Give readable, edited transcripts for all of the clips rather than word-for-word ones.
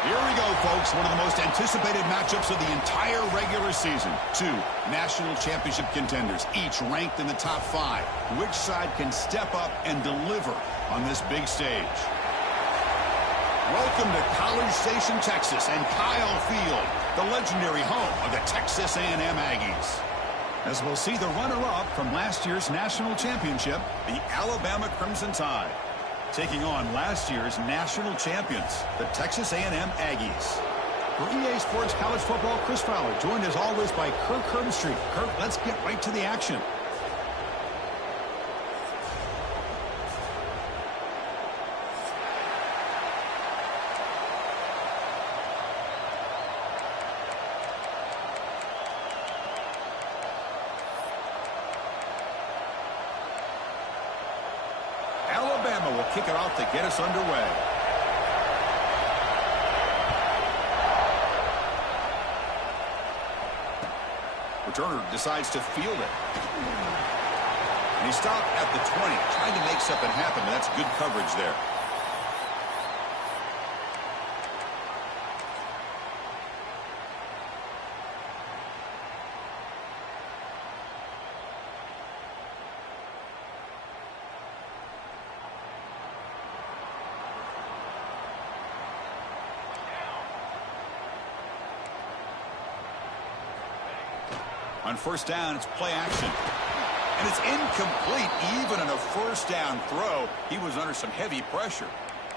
Here we go, folks. One of the most anticipated matchups of the entire regular season. Two national championship contenders, each ranked in the top 5. Which side can step up and deliver on this big stage? Welcome to College Station, Texas, and Kyle Field, the legendary home of the Texas A&M Aggies. As we'll see the runner-up from last year's national championship, the Alabama Crimson Tide, taking on last year's national champions, the Texas A&M Aggies. For EA Sports College Football, Chris Fowler, joined as always by Kirk Herbstreit. Kirk, let's get right to the action. Alabama will kick it off to get us underway. Returner decides to field it. And he stopped at the 20, trying to make something happen, but that's good coverage there. On first down, it's play action. And it's incomplete. Even on a first down throw, he was under some heavy pressure.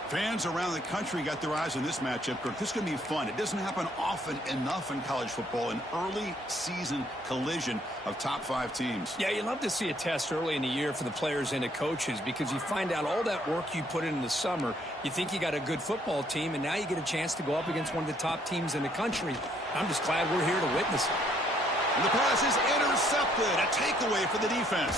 Fans around the country got their eyes on this matchup. This is going to be fun. It doesn't happen often enough in college football, an early season collision of top 5 teams. Yeah, you love to see a test early in the year for the players and the coaches because you find out all that work you put in the summer. You think you got a good football team, and now you get a chance to go up against one of the top teams in the country. I'm just glad we're here to witness it. And the pass is intercepted. A takeaway for the defense.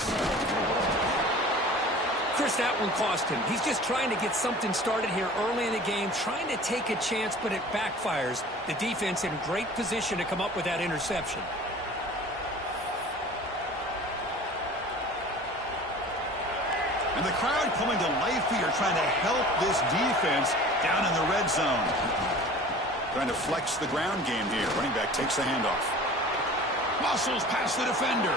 Chris, that one cost him. He's just trying to get something started here early in the game, trying to take a chance, but it backfires. The defense in great position to come up with that interception. And the crowd coming to life here, trying to help this defense down in the red zone. Trying to flex the ground game here. Running back takes the handoff. Muscles past the defender.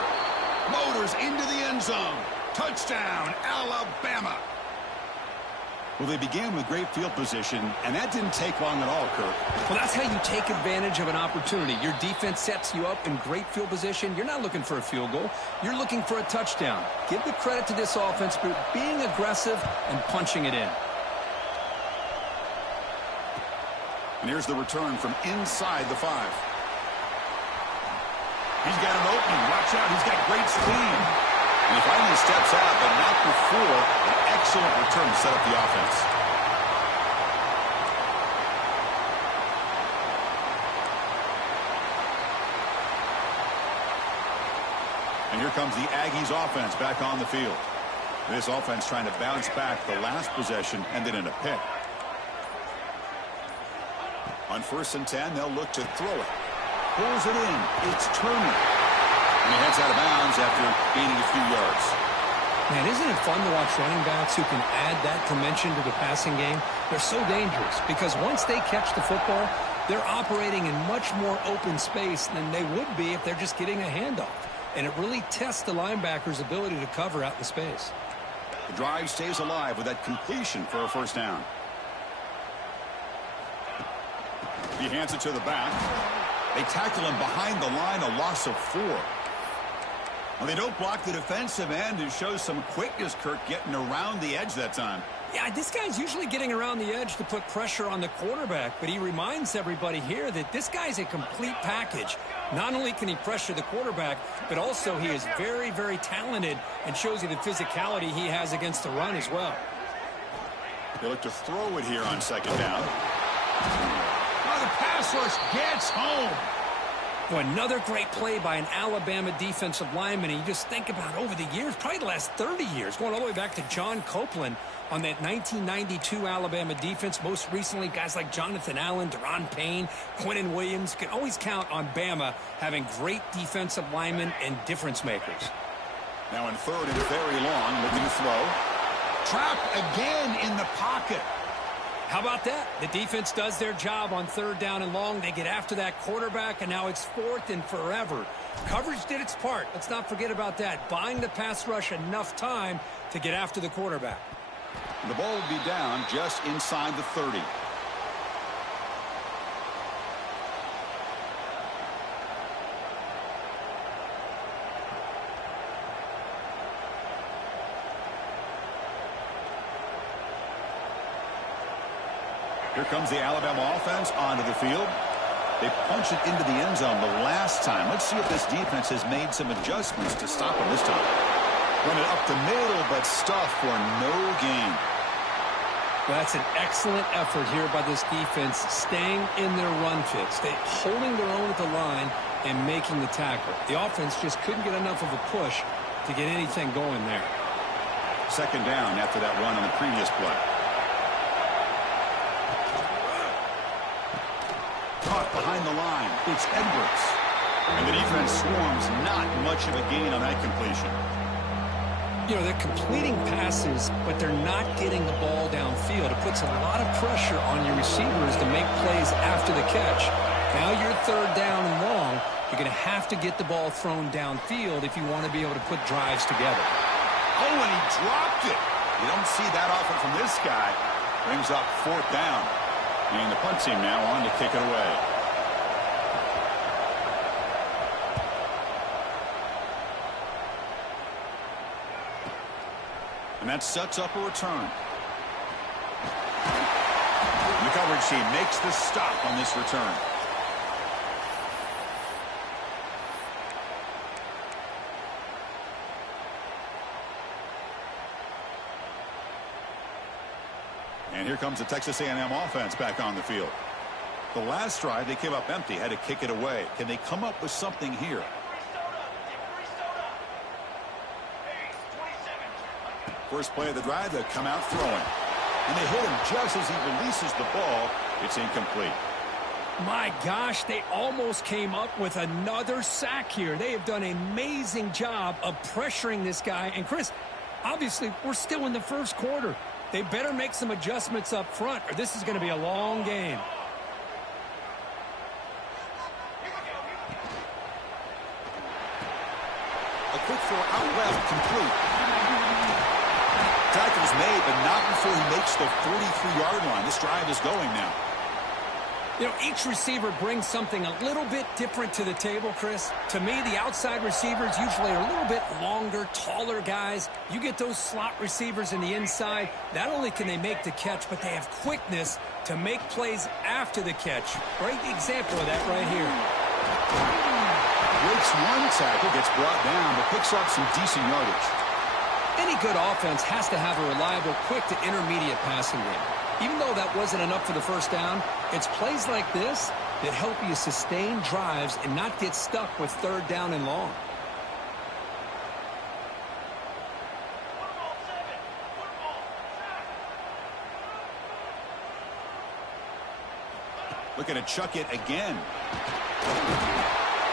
Motors into the end zone. Touchdown, Alabama. Well, they began with great field position, and that didn't take long at all, Kirk. Well, that's how you take advantage of an opportunity. Your defense sets you up in great field position. You're not looking for a field goal. You're looking for a touchdown. Give the credit to this offense for being aggressive and punching it in. And here's the return from inside the 5. He's got an opening. Watch out. He's got great speed. And he finally steps out, but not before an excellent return to set up the offense. And here comes the Aggies offense back on the field. This offense trying to bounce back the last possession, ended in a pick. On 1st and 10, they'll look to throw it. Pulls it in. It's Turner. And he heads out of bounds after gaining a few yards. Man, isn't it fun to watch running backs who can add that dimension to the passing game? They're so dangerous because once they catch the football, they're operating in much more open space than they would be if they're just getting a handoff. And it really tests the linebacker's ability to cover out the space. The drive stays alive with that completion for a first down. He hands it to the back. They tackle him behind the line, a loss of 4. Well, they don't block the defensive end and show some quickness, Kirk, getting around the edge that time. Yeah, this guy's usually getting around the edge to put pressure on the quarterback, but he reminds everybody here that this guy's a complete package. Not only can he pressure the quarterback, but also he is very, very talented and shows you the physicality he has against the run as well. They look to throw it here on 2nd down. The pass rush gets home. Well, another great play by an Alabama defensive lineman. And you just think about over the years, probably the last 30 years, going all the way back to John Copeland on that 1992 Alabama defense. Most recently, guys like Jonathan Allen, Deron Payne, Quinnen Williams. You can always count on Bama having great defensive linemen and difference makers. Now in 3rd and very long, looking to throw. Trapped again in the pocket. How about that? The defense does their job on third down and long. They get after that quarterback, and now it's fourth and forever. Coverage did its part. Let's not forget about that. Buying the pass rush enough time to get after the quarterback. The ball will be down just inside the 30. Here comes the Alabama offense onto the field. They punch it into the end zone the last time. Let's see if this defense has made some adjustments to stop them this time. Run it up the middle, but stuff for no gain. Well, that's an excellent effort here by this defense, staying in their run fit, holding their own at the line and making the tackle. The offense just couldn't get enough of a push to get anything going there. Second down after that run on the previous play. Caught behind the line. It's Edwards. And the defense swarms. Not much of a gain on that completion. You know, they're completing passes, but they're not getting the ball downfield. It puts a lot of pressure on your receivers to make plays after the catch. Now you're third down and long. You're going to have to get the ball thrown downfield if you want to be able to put drives together. Oh, and he dropped it. You don't see that often from this guy. Brings up fourth down. And the punt team now on to kick it away. And that sets up a return. The coverage team makes the stop on this return. And here comes the Texas A&M offense back on the field. The last drive, they came up empty, had to kick it away. Can they come up with something here? First play of the drive, they come out throwing. And they hit him just as he releases the ball. It's incomplete. My gosh, they almost came up with another sack here. They have done an amazing job of pressuring this guy. And, Chris, obviously, we're still in the first quarter. They better make some adjustments up front, or this is going to be a long game. A quick throw out left, complete. Tackle's made, but not before he makes the 43-yard line. This drive is going now. You know, each receiver brings something a little bit different to the table, Chris. To me, the outside receivers usually are a little bit longer, taller guys. You get those slot receivers in the inside, not only can they make the catch, but they have quickness to make plays after the catch. Great example of that right here. Breaks one tackle, gets brought down, but picks up some decent yardage. Any good offense has to have a reliable, quick to intermediate passing game. Even though that wasn't enough for the first down, it's plays like this that help you sustain drives and not get stuck with third down and long. Looking to chuck it again.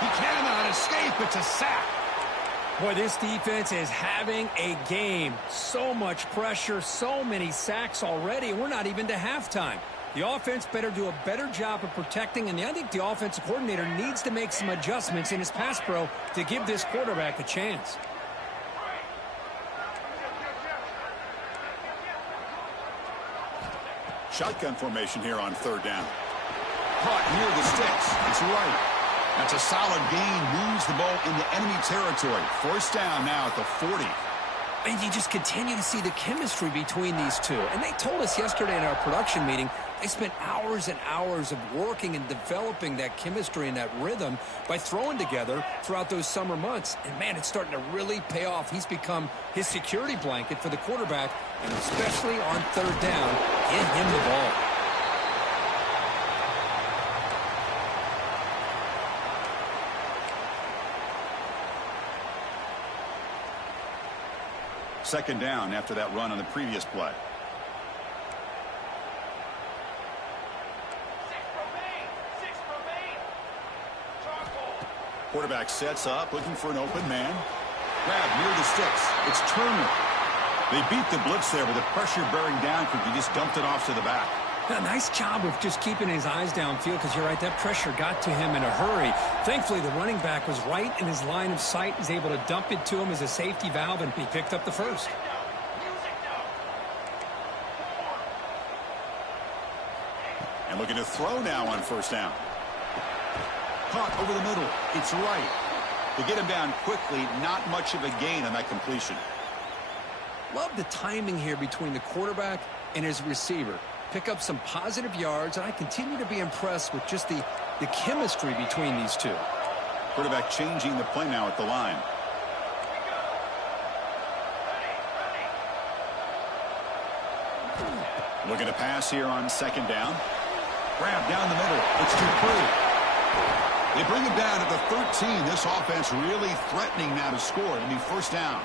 He cannot escape. It's a sack. Boy, this defense is having a game. So much pressure, so many sacks already, and we're not even to halftime. The offense better do a better job of protecting, and I think the offensive coordinator needs to make some adjustments in his pass pro to give this quarterback a chance. Shotgun formation here on third down. Caught near the sticks. It's right. That's a solid gain. Moves the ball into enemy territory. First down now at the 40. And you just continue to see the chemistry between these two. And they told us yesterday in our production meeting, they spent hours and hours of working and developing that chemistry and that rhythm by throwing together throughout those summer months. And, man, it's starting to really pay off. He's become his security blanket for the quarterback, and especially on third down, get him the ball. Second down after that run on the previous play. Quarterback sets up, looking for an open man. Grab near the sticks. It's Turner. They beat the blitz there with the pressure bearing down because he just dumped it off to the back. A nice job of just keeping his eyes downfield because you're right, that pressure got to him in a hurry. Thankfully, the running back was right in his line of sight. He's able to dump it to him as a safety valve, and he picked up the first. And looking to throw now on first down. Caught over the middle. It's right. To get him down quickly, not much of a gain on that completion. Love the timing here between the quarterback and his receiver. Pick up some positive yards, and I continue to be impressed with just the chemistry between these two. Quarterback changing the play now at the line. Looking to pass here on second down. Grab down the middle. It's Dupree. They bring him down at the 13. This offense really threatening now to score. It'll be first down.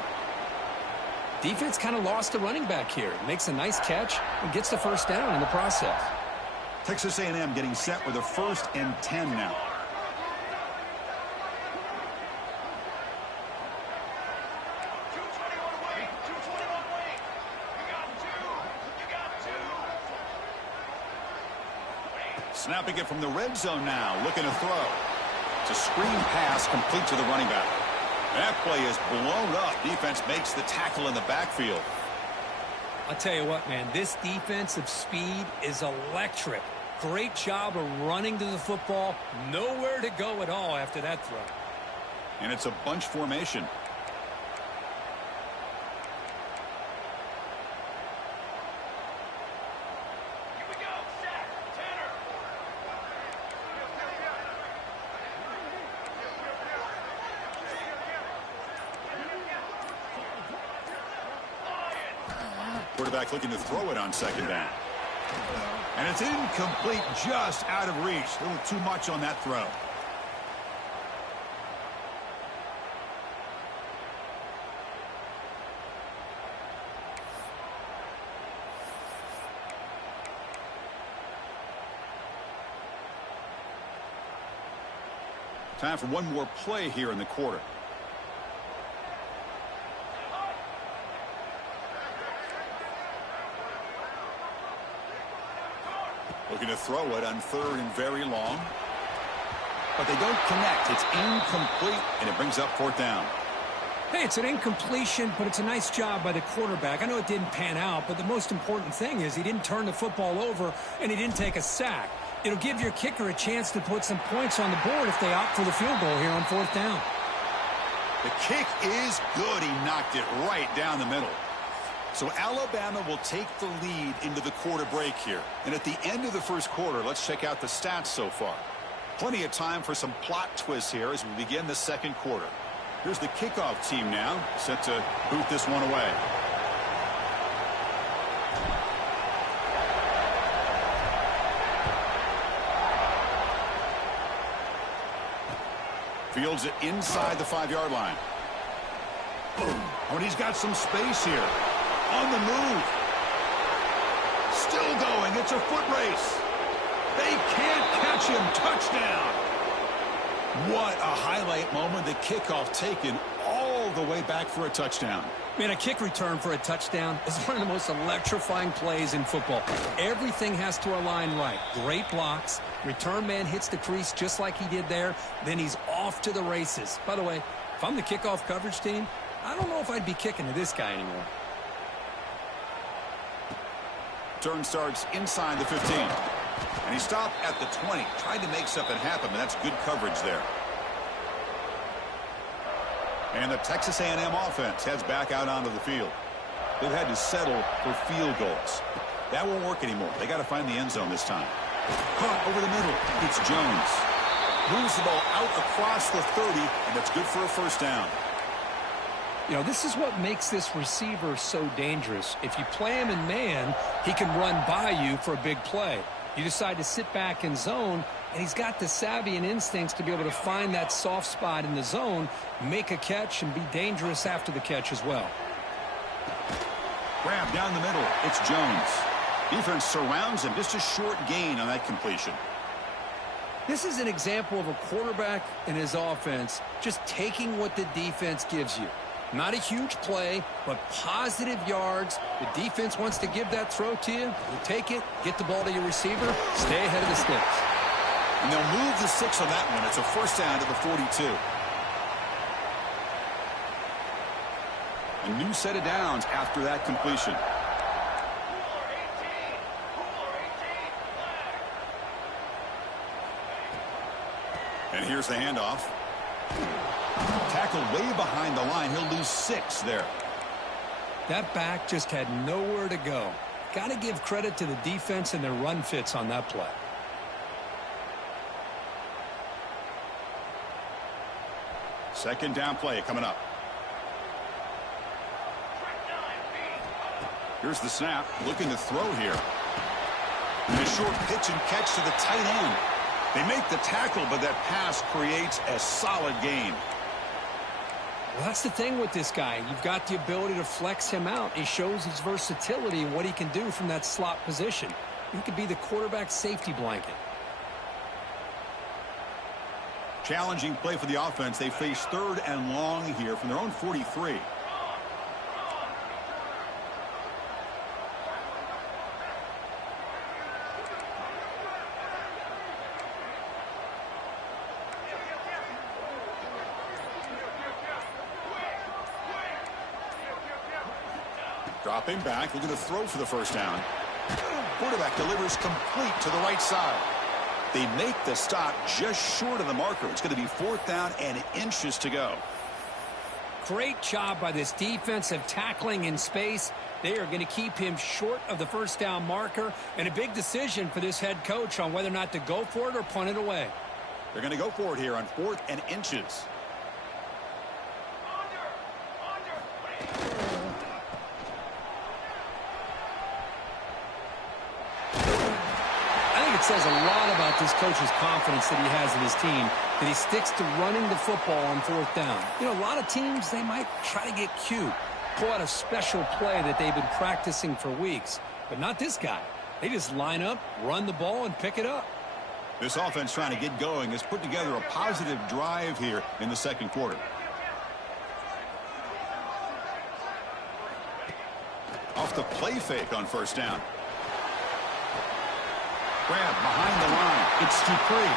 Defense kind of lost the running back here. Makes a nice catch and gets the first down in the process. Texas A&M getting set with a 1st and 10 now. Snapping it from the red zone now. Looking to throw. It's a screen pass complete to the running back. That play is blown up. Defense makes the tackle in the backfield. I'll tell you what, man, this defensive speed is electric. Great job of running to the football. Nowhere to go at all after that throw. And it's a bunch formation. Quarterback looking to throw it on second down. And it's incomplete, just out of reach. A little too much on that throw. Time for one more play here in the quarter. Looking to throw it on 3rd and very long. But they don't connect. It's incomplete, and it brings up 4th down. Hey, it's an incompletion, but it's a nice job by the quarterback. I know it didn't pan out, but the most important thing is he didn't turn the football over, and he didn't take a sack. It'll give your kicker a chance to put some points on the board if they opt for the field goal here on 4th down. The kick is good. He knocked it right down the middle. So Alabama will take the lead into the quarter break here. And at the end of the first quarter, let's check out the stats so far. Plenty of time for some plot twists here as we begin the second quarter. Here's the kickoff team now, set to boot this one away. Fields it inside the 5-yard line. Oh, and he's got some space here. On the move. Still going. It's a foot race. They can't catch him. Touchdown. What a highlight moment. The kickoff taken all the way back for a touchdown. Man, a kick return for a touchdown is one of the most electrifying plays in football. Everything has to align right. Great blocks. Return man hits the crease just like he did there. Then he's off to the races. By the way, if I'm the kickoff coverage team, I don't know if I'd be kicking to this guy anymore. Turn starts inside the 15. And he stopped at the 20. Tried to make something happen, but that's good coverage there. And the Texas A&M offense heads back out onto the field. They've had to settle for field goals. That won't work anymore. They got to find the end zone this time. Caught over the middle. It's Jones. Moves the ball out across the 30, and that's good for a first down. You know, this is what makes this receiver so dangerous. If you play him in man, he can run by you for a big play. You decide to sit back in zone, and he's got the savvy and instincts to be able to find that soft spot in the zone, make a catch, and be dangerous after the catch as well. Grab down the middle. It's Jones. Defense surrounds him. Just a short gain on that completion. This is an example of a quarterback and his offense just taking what the defense gives you. Not a huge play, but positive yards. The defense wants to give that throw to you. You take it, get the ball to your receiver, stay ahead of the sticks. And they'll move the 6 on that one. It's a first down to the 42. A new set of downs after that completion. And here's the handoff. Tackled way behind the line. He'll lose 6 there. That back just had nowhere to go. Got to give credit to the defense and their run fits on that play. Second down play coming up. Here's the snap. Looking to throw here. And a short pitch and catch to the tight end. They make the tackle, but that pass creates a solid gain. Well, that's the thing with this guy. You've got the ability to flex him out. He shows his versatility and what he can do from that slot position. He could be the quarterback safety blanket. Challenging play for the offense. They face 3rd and long here from their own 43. Dropping back, looking to throw for the first down. Quarterback delivers complete to the right side. They make the stop just short of the marker. It's going to be 4th down and inches to go. Great job by this defensive tackling in space. They are going to keep him short of the first down marker, and a big decision for this head coach on whether or not to go for it or punt it away. They're going to go for it here on 4th and inches. It says a lot about this coach's confidence that he has in his team, that he sticks to running the football on 4th down. You know, a lot of teams, they might try to get cute, pull out a special play that they've been practicing for weeks, but not this guy. They just line up, run the ball, and pick it up. This offense trying to get going has put together a positive drive here in the second quarter. Off the play fake on first down. Grab behind the line. It's Dupree.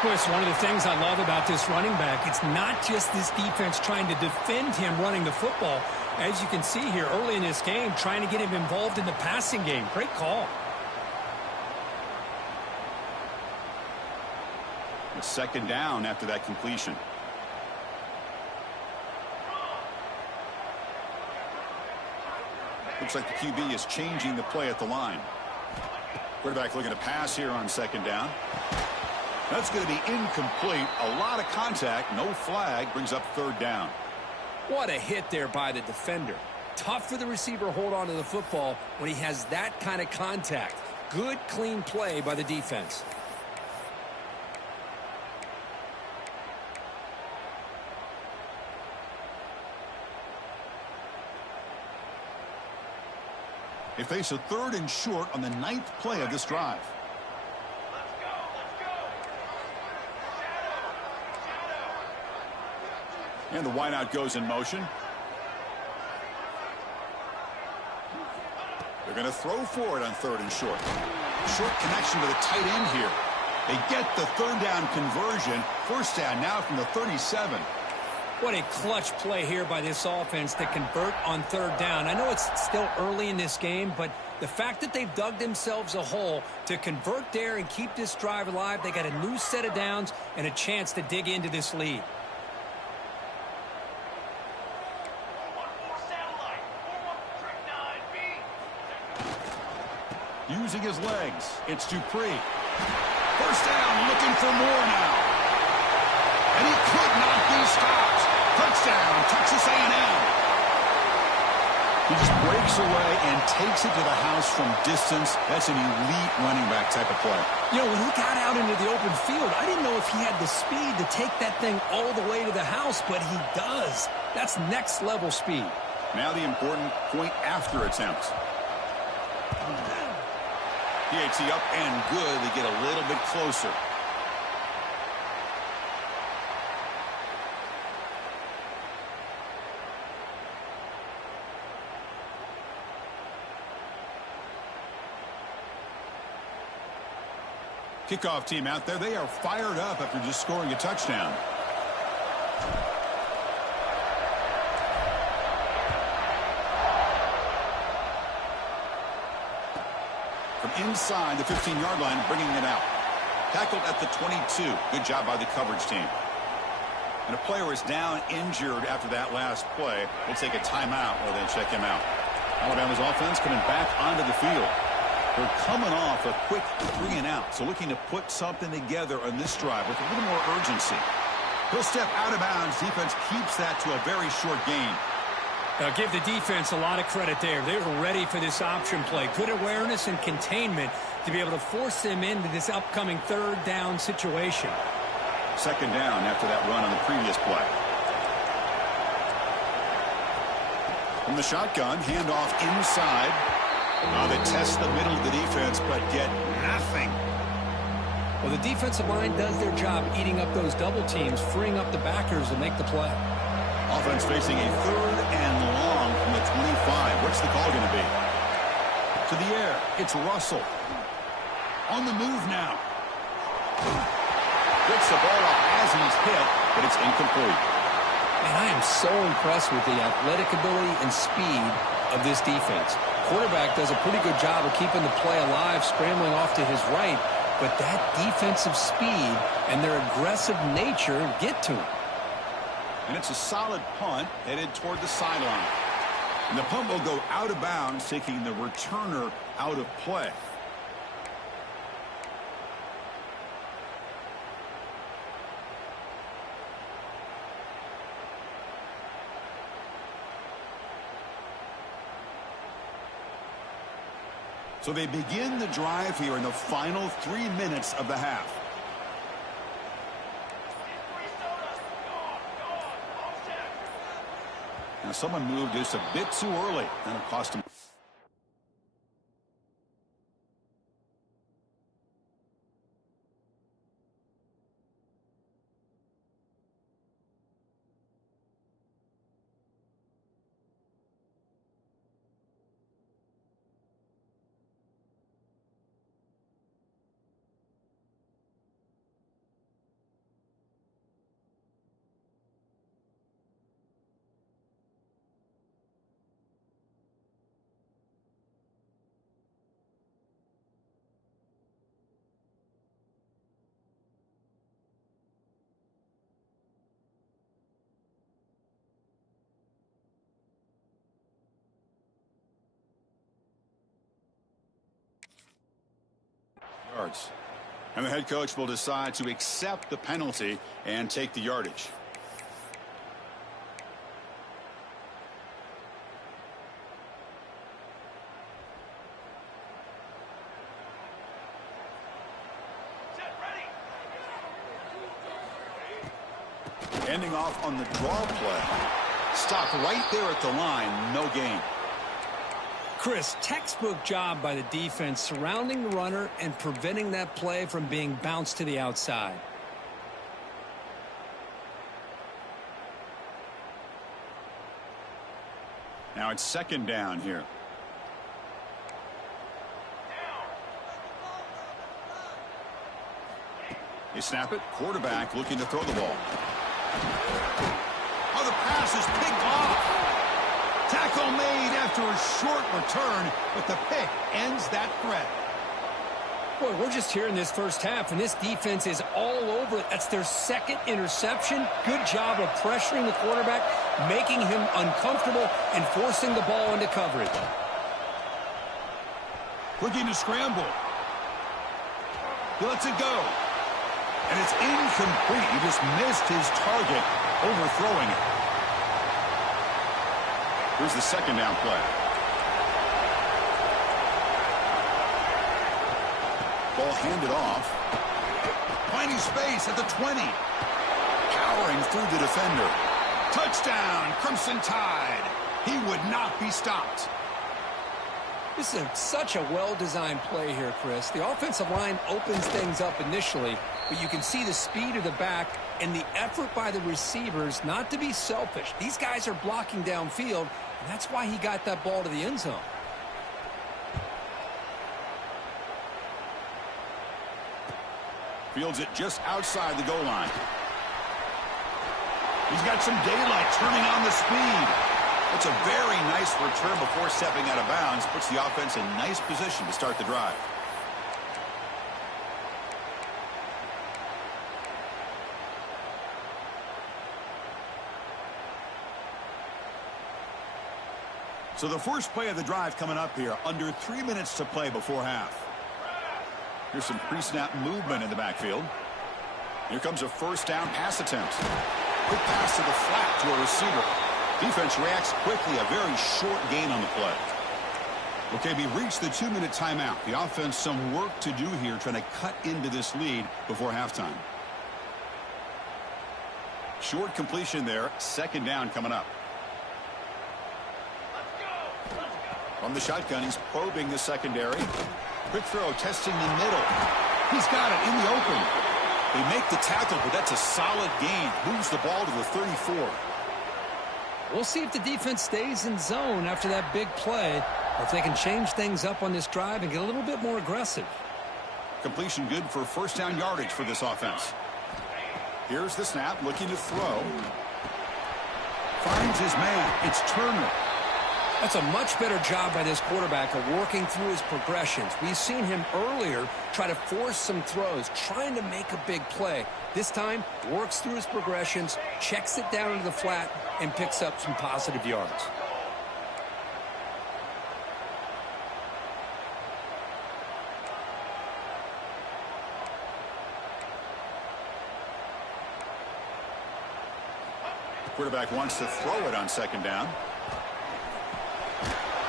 Chris, one of the things I love about this running back, it's not just this defense trying to defend him running the football. As you can see here early in this game, trying to get him involved in the passing game. Great call. A second down after that completion. Looks like the QB is changing the play at the line. Quarterback looking to pass here on second down. That's going to be incomplete. A lot of contact. No flag. Brings up 3rd down. What a hit there by the defender. Tough for the receiver to hold on to the football when he has that kind of contact. Good, clean play by the defense. They face a 3rd and short on the 9th play of this drive. And the wideout goes in motion. They're going to throw for it on 3rd and short. Short connection to the tight end here. They get the 3rd down conversion. First down now from the 37. What a clutch play here by this offense to convert on 3rd down. I know it's still early in this game, but the fact that they've dug themselves a hole to convert there and keep this drive alive, they got a new set of downs and a chance to dig into this lead. Using his legs, it's Dupree. First down, looking for more now. And he could not be stopped. Touchdown, Texas A&M. He just breaks away and takes it to the house from distance. That's an elite running back type of play. You know, when he got out into the open field, I didn't know if he had the speed to take that thing all the way to the house, but he does. That's next level speed. Now the important point after attempt. PAT up and good. They get a little bit closer. Kickoff team out there. They are fired up after just scoring a touchdown. From inside the 15-yard line, bringing it out. Tackled at the 22. Good job by the coverage team. And a player is down injured after that last play. We'll take a timeout while they check him out. Alabama's offense coming back onto the field. They're coming off a quick 3-and-out, so looking to put something together on this drive with a little more urgency. He'll step out of bounds. Defense keeps that to a very short gain. Give the defense a lot of credit there. They were ready for this option play. Good awareness and containment to be able to force them into this upcoming third down situation. Second down after that run on the previous play. From the shotgun, handoff inside. They test the middle of the defense, but get nothing. Well, the defensive line does their job eating up those double teams, freeing up the backers to make the play. Offense facing a 3rd and long from the 25. What's the call going to be? To the air. It's Russell. On the move now. Gets the ball off as he's hit, but it's incomplete. Man, I am so impressed with the athletic ability and speed of this defense. Quarterback does a pretty good job of keeping the play alive, scrambling off to his right, but that defensive speed and their aggressive nature get to him. And it's a solid punt headed toward the sideline. And the punt will go out of bounds, taking the returner out of play. So they begin the drive here in the final 3 minutes of the half. Now someone moved just a bit too early, and it cost him. Yards. And the head coach will decide to accept the penalty and take the yardage. Ending off on the draw play. Stop right there at the line. No gain. Chris, textbook job by the defense surrounding the runner and preventing that play from being bounced to the outside. Now it's second down here. They snap it. Quarterback looking to throw the ball. Oh, the pass is picked off. Tackle made after a short return, but the pick ends that threat. Boy, we're just here in this first half, and this defense is all over it. That's their second interception. Good job of pressuring the quarterback, making him uncomfortable, and forcing the ball into coverage. Looking to scramble. He lets it go. And it's incomplete. He just missed his target, overthrowing it. Here's the second down play. Ball handed off. Finding space at the 20. Powering through the defender. Touchdown, Crimson Tide. He would not be stopped. This is such a well-designed play here, Chris. The offensive line opens things up initially, but you can see the speed of the back and the effort by the receivers not to be selfish. These guys are blocking downfield, and that's why he got that ball to the end zone. Fields it just outside the goal line. He's got some daylight, turning on the speed. It's a very nice return before stepping out of bounds. Puts the offense in nice position to start the drive. So the first play of the drive coming up here. Under 3 minutes to play before half. Here's some pre-snap movement in the backfield. Here comes a first down pass attempt. Quick pass to the flat to a receiver. Defense reacts quickly. A very short gain on the play. Okay, we reached the 2-minute timeout. The offense some work to do here, trying to cut into this lead before halftime. Short completion there. Second down coming up. From the shotgun, he's probing the secondary. Quick throw, testing the middle. He's got it in the open. They make the tackle, but that's a solid gain. Moves the ball to the 34. We'll see if the defense stays in zone after that big play, or if they can change things up on this drive and get a little bit more aggressive. Completion good for first down yardage for this offense. Here's the snap, looking to throw. Finds his man. It's Turner. That's a much better job by this quarterback of working through his progressions. We've seen him earlier try to force some throws, trying to make a big play. This time, works through his progressions, checks it down into the flat, and picks up some positive yards. The quarterback wants to throw it on second down.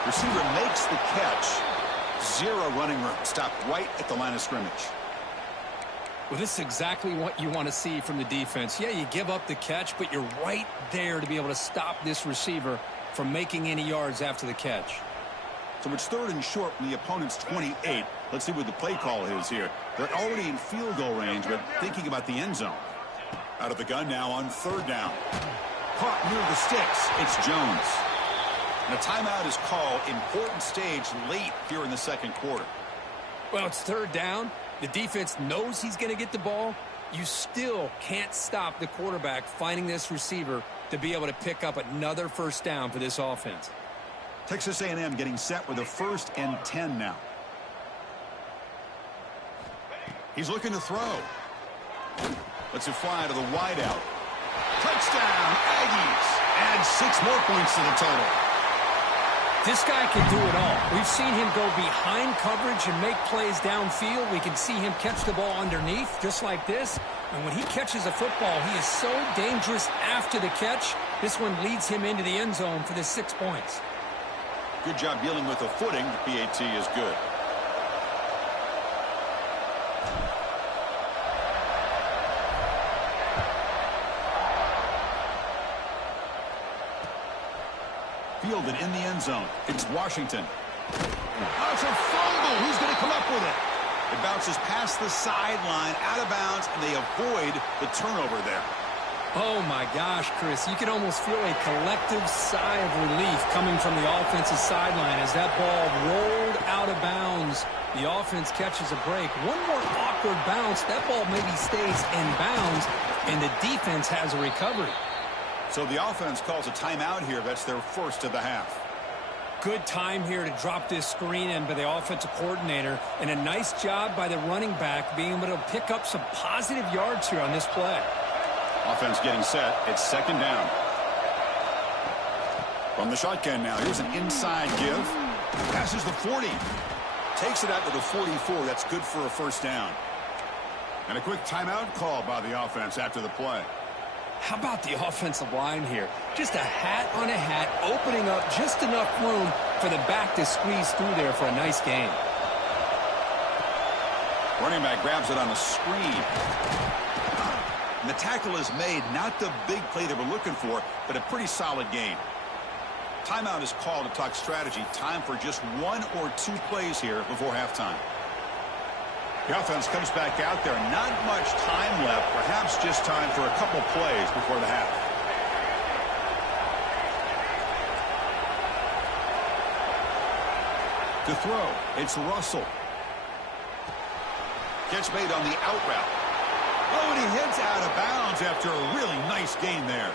Receiver makes the catch. Zero running room. Stopped right at the line of scrimmage. Well, this is exactly what you want to see from the defense. Yeah, you give up the catch, but you're right there to be able to stop this receiver from making any yards after the catch. So it's third and short from the opponent's 28. Let's see what the play call is here. They're already in field goal range, but thinking about the end zone. Out of the gun now on third down. Caught near the sticks. It's Jones. And a timeout is called. Important stage late here in the second quarter. Well, it's third down. The defense knows he's going to get the ball. You still can't stop the quarterback finding this receiver to be able to pick up another first down for this offense. Texas A&M getting set with a 1st and 10 now. He's looking to throw. Lets it fly to the wideout. Touchdown, Aggies. Add 6 more points to the total. This guy can do it all. We've seen him go behind coverage and make plays downfield. We can see him catch the ball underneath, just like this. And when he catches a football, he is so dangerous after the catch. This one leads him into the end zone for the 6 points. Good job dealing with the footing. The PAT is good. Fielded in the end zone. It's Washington. Oh, it's a fumble. Who's going to come up with it? It bounces past the sideline, out of bounds, and they avoid the turnover there. Oh, my gosh, Chris. You can almost feel a collective sigh of relief coming from the offensive sideline as that ball rolled out of bounds. The offense catches a break. One more awkward bounce. That ball maybe stays in bounds, and the defense has a recovery. So the offense calls a timeout here. That's their first of the half. Good time here to drop this screen in by the offensive coordinator, and a nice job by the running back being able to pick up some positive yards here on this play. Offense getting set. It's second down. From the shotgun now. Here's an inside give. Passes the 40. Takes it out to the 44. That's good for a first down. And a quick timeout called by the offense after the play. How about the offensive line here? Just a hat on a hat, opening up just enough room for the back to squeeze through there for a nice gain. Running back grabs it on a screen. And the tackle is made. Not the big play they were looking for, but a pretty solid gain. Timeout is called to talk strategy. Time for just 1 or 2 plays here before halftime. The offense comes back out there. Not much time left. Perhaps just time for a couple plays before the half. To throw, it's Russell. Catch made on the out route. downs after a really nice gain there.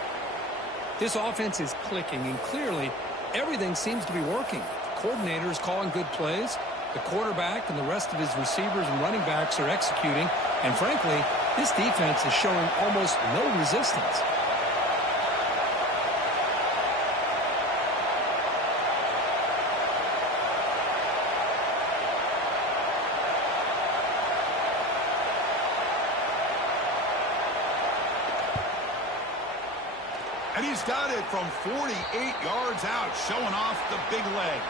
This offense is clicking, and clearly everything seems to be working. The coordinator is calling good plays. The quarterback and the rest of his receivers and running backs are executing. And frankly, this defense is showing almost no resistance. And he's got it from 48 yards out, showing off the big leg.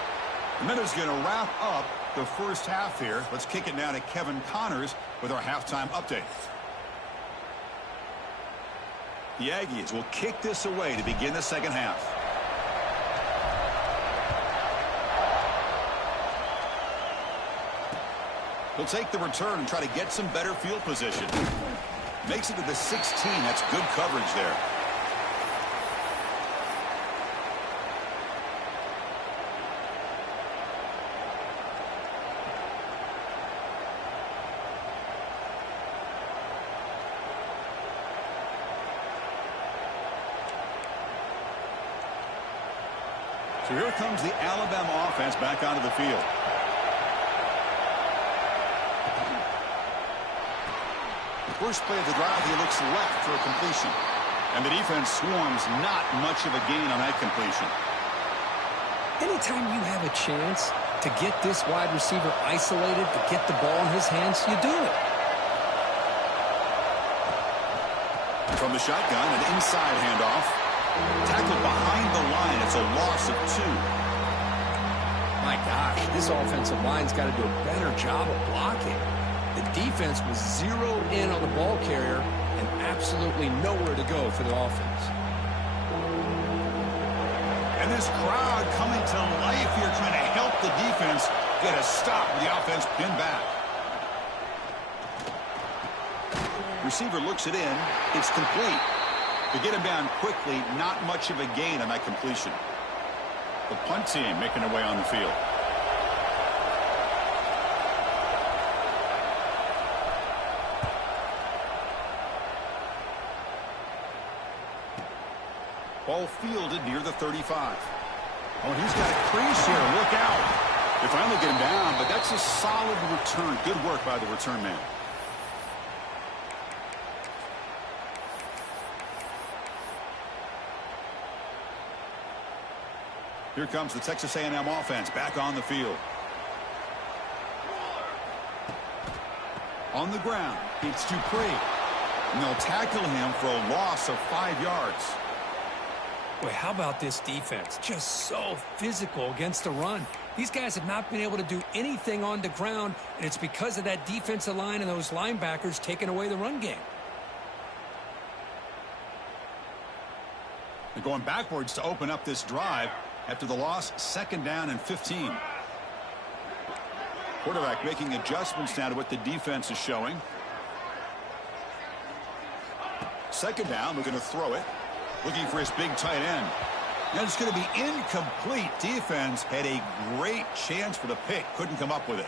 And then he's going to wrap up the first half here. Let's kick it now to Kevin Connors with our halftime update. The Aggies will kick this away to begin the second half. He'll take the return and try to get some better field position. Makes it to the 16. That's good coverage there. So here comes the Alabama offense back onto the field. The first play of the drive, he looks left for a completion. And the defense swarms, not much of a gain on that completion. Anytime you have a chance to get this wide receiver isolated, to get the ball in his hands, you do it. From the shotgun, an inside handoff. Tackled behind the line. It's a loss of 2. My gosh, this offensive line's got to do a better job of blocking. The defense was zeroed in on the ball carrier and absolutely nowhere to go for the offense. And this crowd coming to life here, trying to help the defense get a stop with the offense pinned back. Receiver looks it in. It's complete. To get him down quickly, not much of a gain on that completion. The punt team making their way on the field. Ball fielded near the 35. Oh, he's got a crease here. Look out. They finally get him down, but that's a solid return. Good work by the return man. Here comes the Texas A&M offense back on the field. On the ground, it's Dupree. And they'll tackle him for a loss of 5 yards. Boy, how about this defense? Just so physical against the run. These guys have not been able to do anything on the ground, and it's because of that defensive line and those linebackers taking away the run game. They're going backwards to open up this drive after the loss, 2nd down and 15. Quarterback making adjustments now to what the defense is showing. 2nd down, looking to throw it. Looking for his big tight end. Now it's going to be incomplete. Defense had a great chance for the pick. Couldn't come up with it.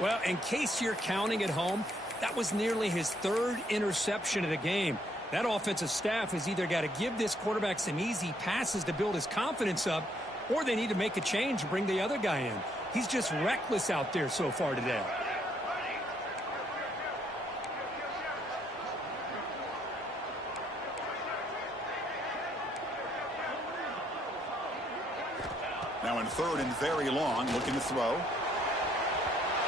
Well, in case you're counting at home, that was nearly his 3rd interception of the game. That offensive staff has either got to give this quarterback some easy passes to build his confidence up, or they need to make a change and bring the other guy in. He's just reckless out there so far today. Now in 3rd and very long, looking to throw.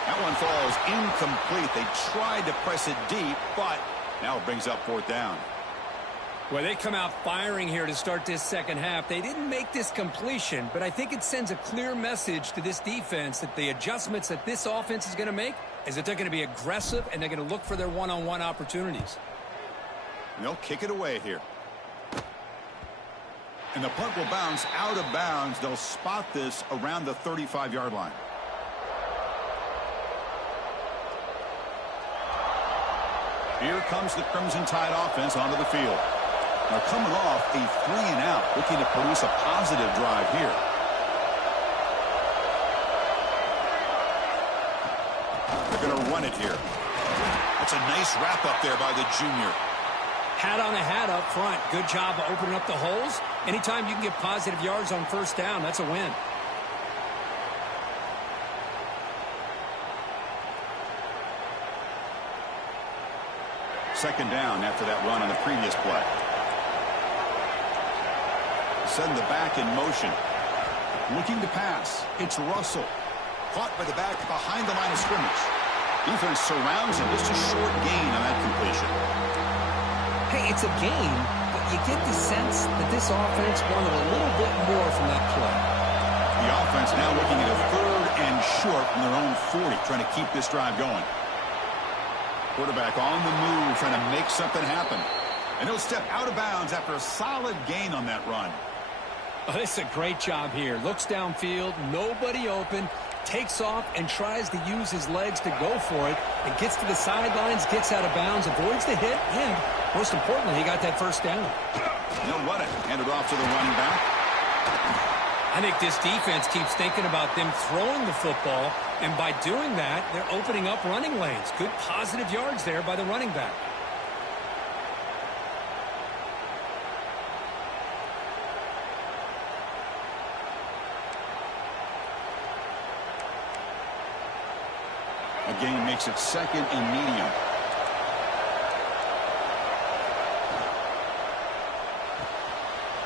That one falls incomplete. They tried to press it deep, but now it brings up 4th down. Well, they come out firing here to start this second half. They didn't make this completion, but I think it sends a clear message to this defense that the adjustments that this offense is going to make is that they're going to be aggressive and they're going to look for their one-on-one opportunities. And they'll kick it away here. And the punt will bounce out of bounds. They'll spot this around the 35-yard line. Here comes the Crimson Tide offense onto the field. Now coming off a 3-and-out, looking to produce a positive drive here. They're going to run it here. That's a nice wrap up there by the junior. Hat on a hat up front. Good job of opening up the holes. Anytime you can get positive yards on first down, that's a win. Second down after that run on the previous play. Send the back in motion. Looking to pass. It's Russell. Caught by the back behind the line of scrimmage. Defense surrounds him. Just a short gain on that completion. Hey, it's a gain, but you get the sense that this offense wanted a little bit more from that play. The offense now looking at a third and short from their own 40, trying to keep this drive going. Quarterback on the move, trying to make something happen. And he'll step out of bounds after a solid gain on that run. Oh, this is a great job here. Looks downfield, nobody open, takes off and tries to use his legs to go for it. And gets to the sidelines, gets out of bounds, avoids the hit, and most importantly, he got that first down. They'll run it. Hand it off to the running back. I think this defense keeps thinking about them throwing the football, and by doing that, they're opening up running lanes. Good positive yards there by the running back. A gain makes it second and medium.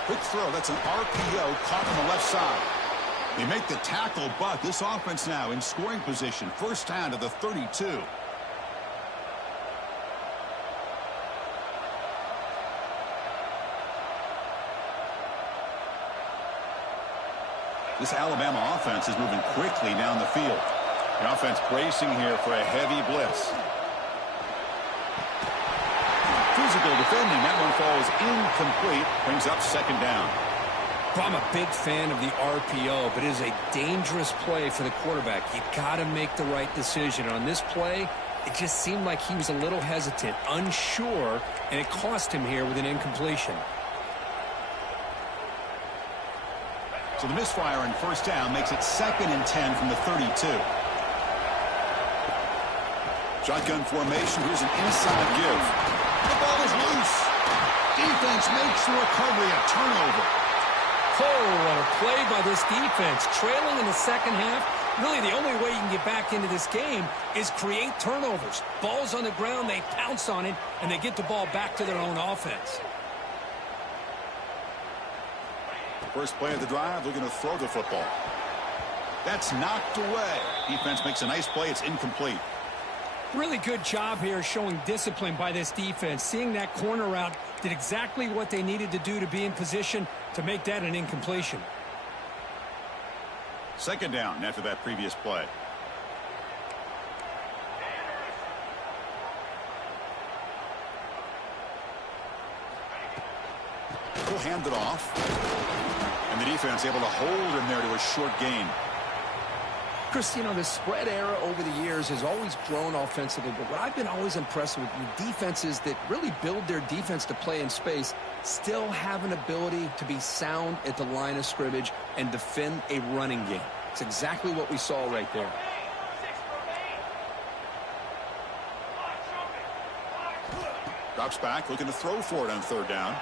Quick throw. That's an RPO caught on the left side. They make the tackle, but this offense now in scoring position. First down to the 32. This Alabama offense is moving quickly down the field. The offense bracing here for a heavy blitz. Physical defending. That one falls incomplete. Brings up second down. Well, I'm a big fan of the RPO, but it is a dangerous play for the quarterback. You got to make the right decision. On this play, it just seemed like he was a little hesitant, unsure, and it cost him here with an incompletion. So the misfire on first down makes it second and 10 from the 32. Shotgun formation. Here's an inside give. The ball is loose. Defense makes the recovery, a turnover. Oh, what a play by this defense. Trailing in the second half, really the only way you can get back into this game is create turnovers. Ball's on the ground, they pounce on it, and they get the ball back to their own offense. First play of the drive, looking to throw the football. That's knocked away. Defense makes a nice play. It's incomplete. Really good job here showing discipline by this defense. Seeing that corner route, did exactly what they needed to do to be in position to make that an incompletion. Second down after that previous play. He'll hand it off. And the defense able to hold him there to a short gain. Chris, you know, the spread era over the years has always grown offensively, but what I've been always impressed with defenses that really build their defense to play in space still have an ability to be sound at the line of scrimmage and defend a running game. It's exactly what we saw right there. Drops back, looking to throw for it on third down.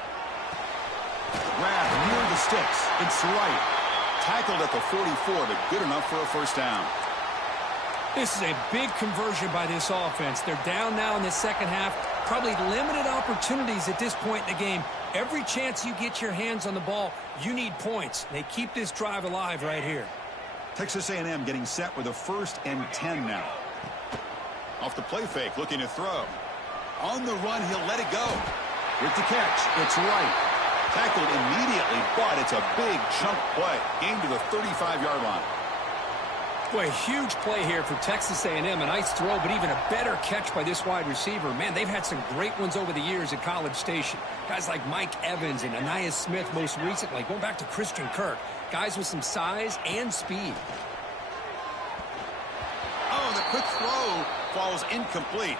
Grab near the sticks. It's right. Tackled at the 44, but good enough for a first down. This is a big conversion by this offense. They're down now in the second half. Probably limited opportunities at this point in the game. Every chance you get your hands on the ball, you need points. They keep this drive alive right here. Texas A&M getting set with a 1st and 10 now. Off the play fake, looking to throw. On the run, he'll let it go. With the catch, it's right. Tackled immediately, but it's a big chunk play. Gained to the 35-yard line. Boy, huge play here for Texas A&M. A nice throw, but even a better catch by this wide receiver. Man, they've had some great ones over the years at College Station. Guys like Mike Evans and Anais Smith most recently, going back to Christian Kirk. Guys with some size and speed. Oh, the quick throw falls incomplete.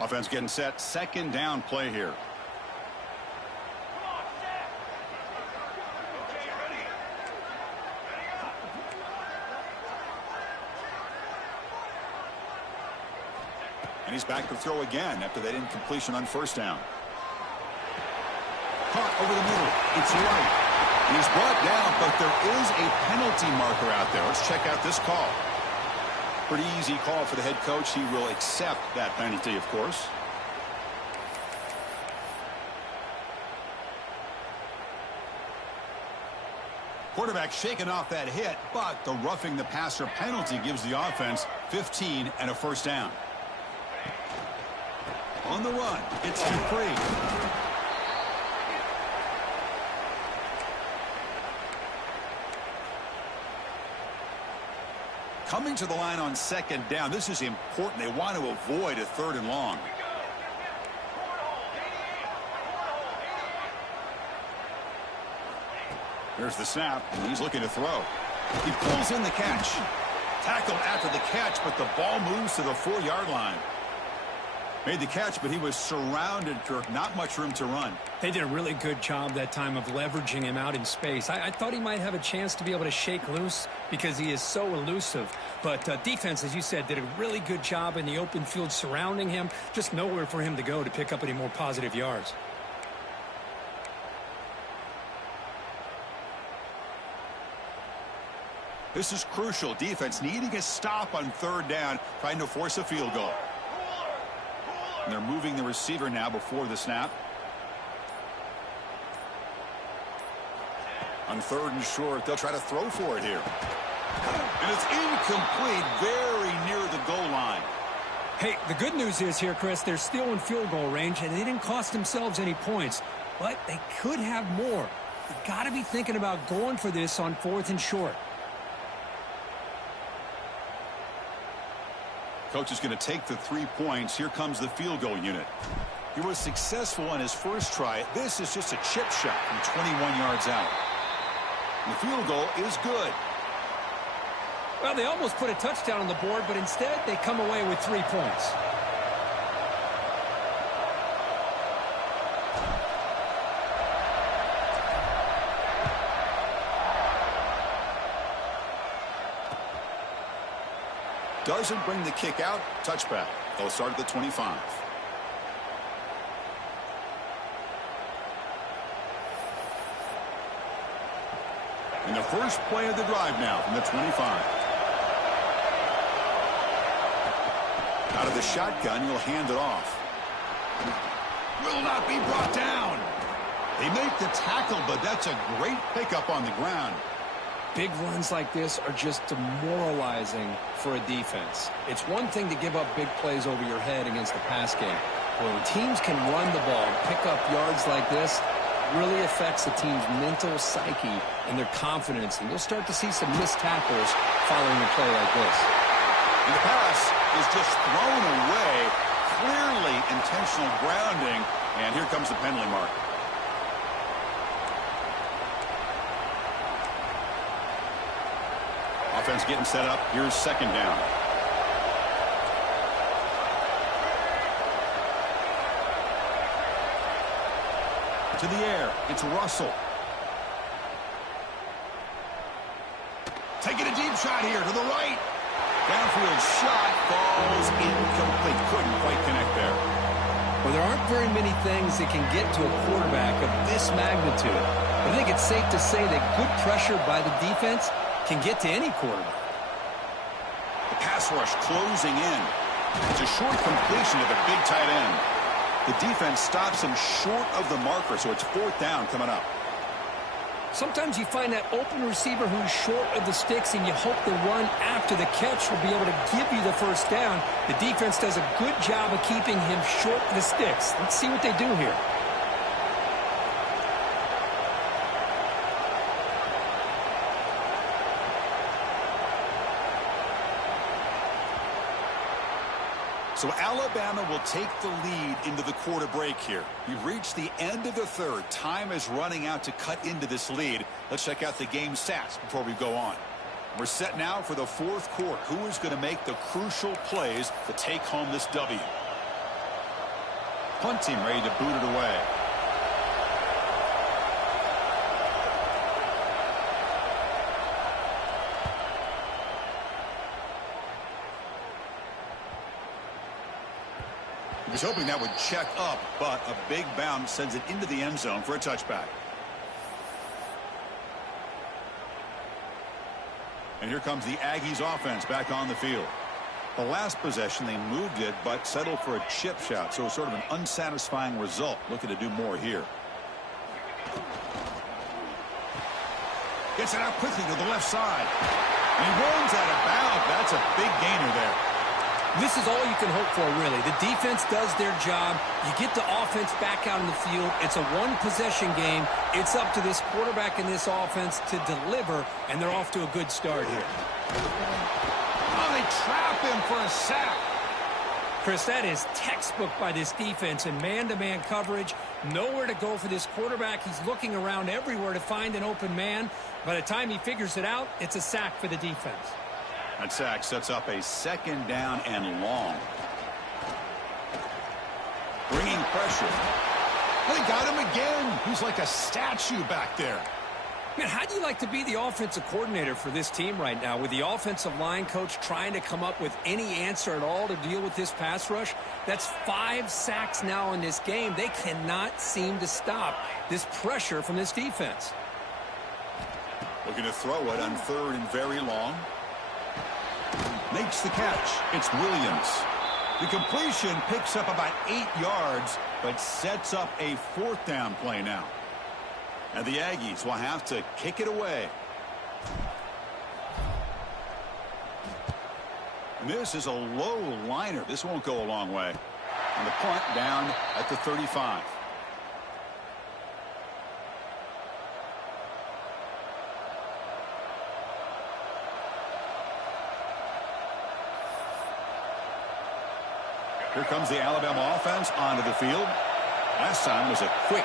Offense getting set. Second down play here. And he's back to throw again after that incompletion on first down. Caught over the middle. It's right. He's brought down, but there is a penalty marker out there. Let's check out this call. Pretty easy call for the head coach. He will accept that penalty, of course. Quarterback shaking off that hit, but the roughing the passer penalty gives the offense 15 and a first down. On the run, it's Dupree. Coming to the line on second down. This is important. They want to avoid a third and long. Here's the snap, and he's looking to throw. He pulls in the catch. Tackled after the catch, but the ball moves to the 4-yard line. Made the catch, but he was surrounded, Kirk. Not much room to run. They did a really good job that time of leveraging him out in space. I thought he might have a chance to be able to shake loose because he is so elusive. But defense, as you said, did a really good job in the open field surrounding him. Just nowhere for him to go to pick up any more positive yards. This is crucial. Defense needing a stop on third down, trying to force a field goal. And they're moving the receiver now before the snap. On third and short, they'll try to throw for it here. And it's incomplete, very near the goal line. Hey, the good news is here, Chris, they're still in field goal range, and they didn't cost themselves any points. But they could have more. You've got to be thinking about going for this on fourth and short. Coach is going to take the 3 points. Here comes the field goal unit. He was successful on his first try. This is just a chip shot from 21 yards out. The field goal is good. Well, they almost put a touchdown on the board, but instead they come away with 3 points. Doesn't bring the kick out. Touchback. They'll start at the 25. And the first play of the drive now from the 25. Out of the shotgun, he'll hand it off. Will not be brought down. They make the tackle, but that's a great pickup on the ground. Big runs like this are just demoralizing for a defense. It's one thing to give up big plays over your head against the pass game. But when teams can run the ball and pick up yards like this, it really affects the team's mental psyche and their confidence. And you'll start to see some missed tackles following a play like this. And the pass is just thrown away. Clearly intentional grounding. And here comes the penalty mark. Offense getting set up. Here's second down. To the air. It's Russell. Taking a deep shot here to the right. Downfield shot falls incomplete. Couldn't quite connect there. Well, there aren't very many things that can get to a quarterback of this magnitude. But I think it's safe to say that good pressure by the defense can get to any quarterback. The pass rush closing in. It's a short completion to the big tight end. The defense stops him short of the marker, so it's fourth down coming up. Sometimes you find that open receiver who's short of the sticks, and you hope the run after the catch will be able to give you the first down. The defense does a good job of keeping him short of the sticks. Let's see what they do here. So Alabama will take the lead into the quarter break here. We've reached the end of the third. Time is running out to cut into this lead. Let's check out the game stats before we go on. We're set now for the fourth quarter. Who is going to make the crucial plays to take home this W? punt team ready to boot it away. He was hoping that would check up, but a big bounce sends it into the end zone for a touchback. And here comes the Aggies offense back on the field. The last possession, they moved it, but settled for a chip shot, so sort of an unsatisfying result. Looking to do more here. Gets it out quickly to the left side. And he runs out of bounds. That's a big gainer there. This is all you can hope for, really. The defense does their job. You get the offense back out in the field. It's a one-possession game. It's up to this quarterback and this offense to deliver, and they're off to a good start here. Oh, they trap him for a sack. Chris, that is textbook by this defense in man-to-man coverage. Nowhere to go for this quarterback. He's looking around everywhere to find an open man. By the time he figures it out, it's a sack for the defense. That sack sets up a second down and long. Bringing pressure. They got him again. He's like a statue back there. Man, how do you like to be the offensive coordinator for this team right now with the offensive line coach trying to come up with any answer at all to deal with this pass rush? That's 5 sacks now in this game. They cannot seem to stop this pressure from this defense. Looking to throw it on third and very long. Makes the catch. It's Williams. The completion picks up about 8 yards, but sets up a 4th down play now. And the Aggies will have to kick it away. And this is a low liner. This won't go a long way. And the punt down at the 35. Here comes the Alabama offense onto the field. Last time was a quick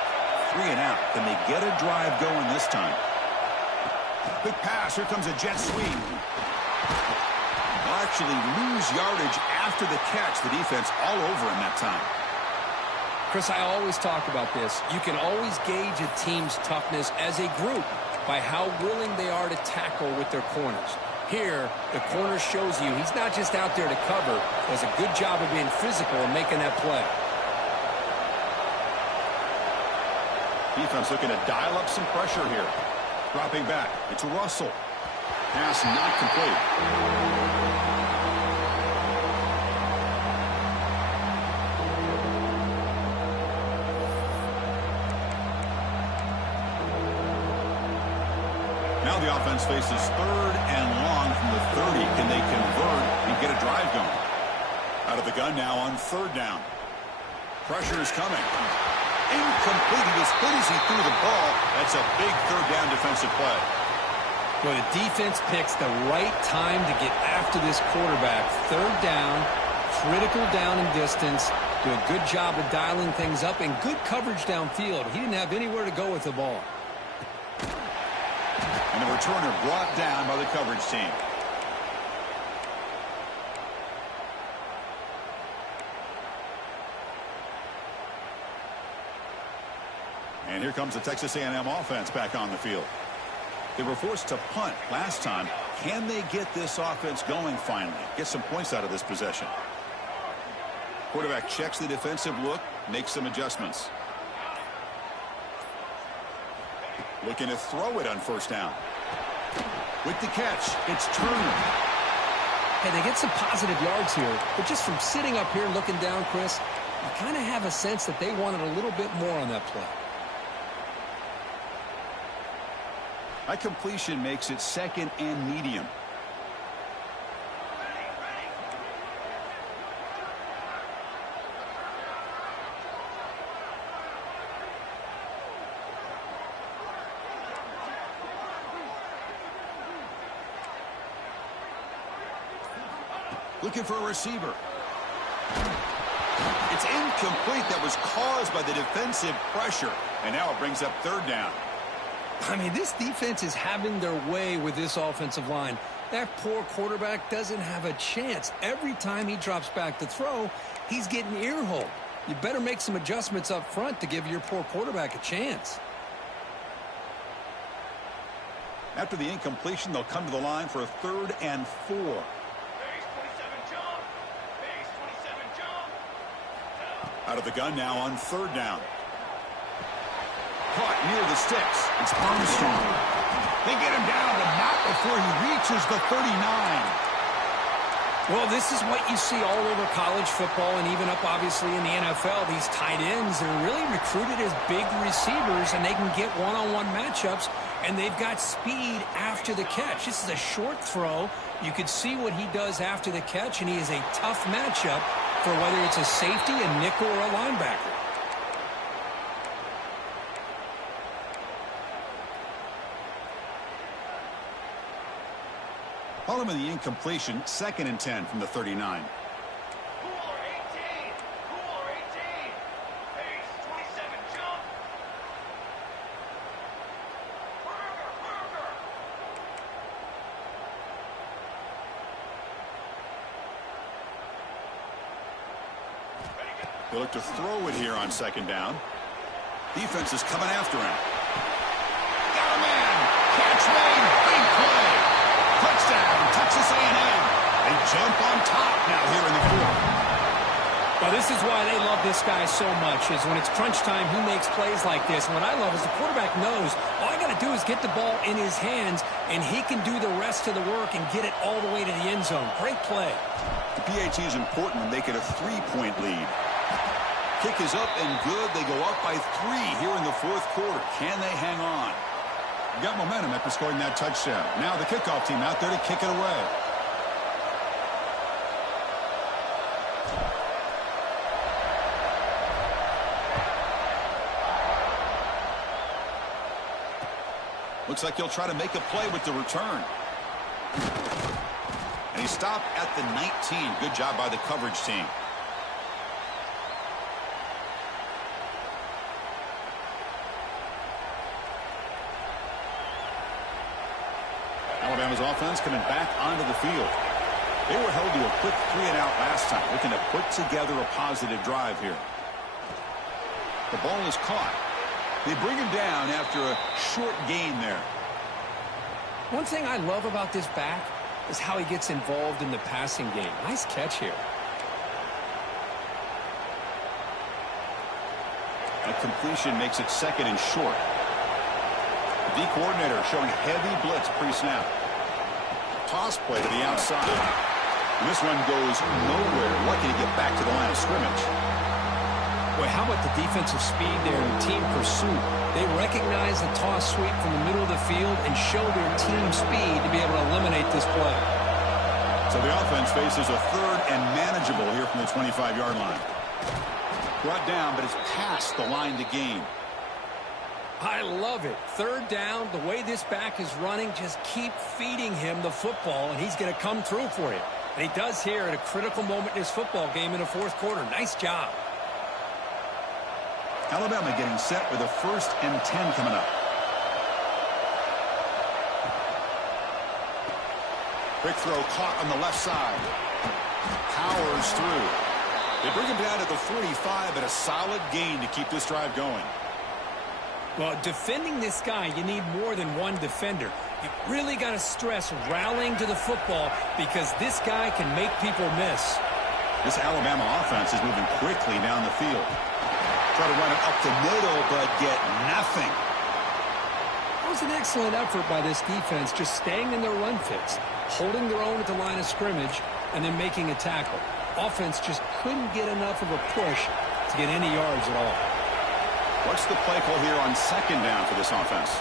3 and out. Can they get a drive going this time? Quick pass. Here comes a jet sweep. They'll actually lose yardage after the catch. The defense all over him that time. Chris, I always talk about this. You can always gauge a team's toughness as a group by how willing they are to tackle with their corners. Here, the corner shows you he's not just out there to cover. Does a good job of being physical and making that play. Defense looking to dial up some pressure here. Dropping back. It's Russell. Pass not complete. Now the offense faces 3rd and long from the 30. Can they convert and get a drive going? Out of the gun now on 3rd down. Pressure is coming. Incomplete. He was hit as he threw the ball. That's a big 3rd down defensive play. Well, the defense picks the right time to get after this quarterback. 3rd down, critical down and distance. Do a good job of dialing things up and good coverage downfield. He didn't have anywhere to go with the ball. And the returner brought down by the coverage team. And here comes the Texas A&M offense back on the field. They were forced to punt last time. Can they get this offense going finally? Get some points out of this possession. Quarterback checks the defensive look, makes some adjustments. Looking to throw it on 1st down. With the catch, it's Turner. Hey, they get some positive yards here, but just from sitting up here looking down, Chris, you kind of have a sense that they wanted a little bit more on that play. That completion makes it 2nd and medium. Looking for a receiver. It's incomplete. That was caused by the defensive pressure. And now it brings up 3rd down. I mean, this defense is having their way with this offensive line. That poor quarterback doesn't have a chance. Every time he drops back to throw, he's getting ear-holed. You better make some adjustments up front to give your poor quarterback a chance. After the incompletion, they'll come to the line for a 3rd and 4. Base 27 jump. Base 27 jump. Out of the gun now on 3rd down. Caught near the sticks. It's Armstrong. They get him down, but not before he reaches the 39. Well, this is what you see all over college football and even up, obviously, in the NFL. These tight ends are really recruited as big receivers, and they can get one-on-one matchups, and they've got speed after the catch. This is a short throw. You could see what he does after the catch, and he is a tough matchup for whether it's a safety, a nickel, or a linebacker. Following the incompletion, 2nd and 10 from the 39. Cooler 18. Cooler 18. Base 27 jump. Burger. They look to throw it here on 2nd down. Defense is coming after him. Got a man. Catch made. Big play. Touchdown, Texas A&M. They jump on top now here in the 4th. Well, this is why they love this guy so much, is when it's crunch time, he makes plays like this. And what I love is the quarterback knows all I got to do is get the ball in his hands, and he can do the rest of the work and get it all the way to the end zone. Great play. The PAT is important when they get a 3-point lead. Kick is up and good. They go up by 3 here in the 4th quarter. Can they hang on? Got momentum after scoring that touchdown. Now the kickoff team out there to kick it away. Looks like he'll try to make a play with the return. And he stopped at the 19. Good job by the coverage team. Alabama's offense coming back onto the field. They were held to a quick 3-and-out last time, looking to put together a positive drive here. The ball is caught. They bring him down after a short gain there. One thing I love about this back is how he gets involved in the passing game. Nice catch here. A completion makes it 2nd and short. The coordinator showing heavy blitz pre-snap. Toss play to the outside. And this one goes nowhere. Lucky to get back to the line of scrimmage. Boy, how about the defensive speed there in team pursuit? They recognize the toss sweep from the middle of the field and show their team speed to be able to eliminate this play. So the offense faces a 3rd and manageable here from the 25-yard line. Brought down, but it's past the line to gain. I love it. 3rd down, the way this back is running, just keep feeding him the football, and he's going to come through for you. And he does here at a critical moment in his football game in the 4th quarter. Nice job. Alabama getting set with a 1st and 10 coming up. Quick throw caught on the left side. Powers through. They bring him down to the 45, but a solid gain to keep this drive going. Well, defending this guy, you need more than one defender. You really got to stress rallying to the football because this guy can make people miss. This Alabama offense is moving quickly down the field. Try to run it up the middle, but get nothing. That was an excellent effort by this defense, just staying in their run fits, holding their own at the line of scrimmage, and then making a tackle. Offense just couldn't get enough of a push to get any yards at all. What's the play call here on 2nd down for this offense?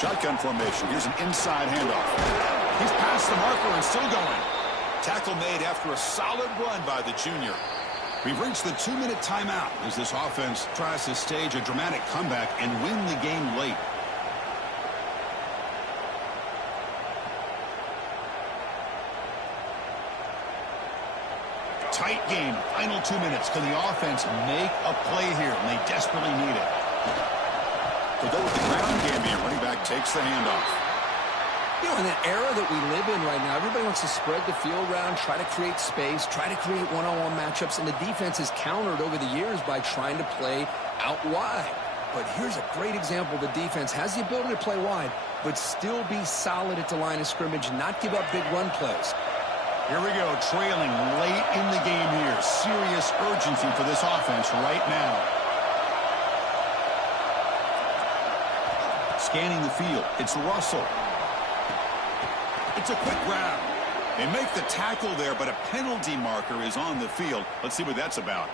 Shotgun formation. Here's an inside handoff. He's past the marker and still going. Tackle made after a solid run by the junior. We've reached the 2-minute timeout as this offense tries to stage a dramatic comeback and win the game late. Tight game. Final 2 minutes. Can the offense make a play here? And they desperately need it. To go with the ground game here. Running back takes the handoff. You know, in the era that we live in right now, everybody wants to spread the field around, try to create space, try to create one-on-one matchups, and the defense has countered over the years by trying to play out wide. But here's a great example. The defense has the ability to play wide, but still be solid at the line of scrimmage, not give up big run plays. Here we go, trailing late in the game here. Serious urgency for this offense right now. Scanning the field, it's Russell. It's a quick grab. They make the tackle there, but a penalty marker is on the field. Let's see what that's about.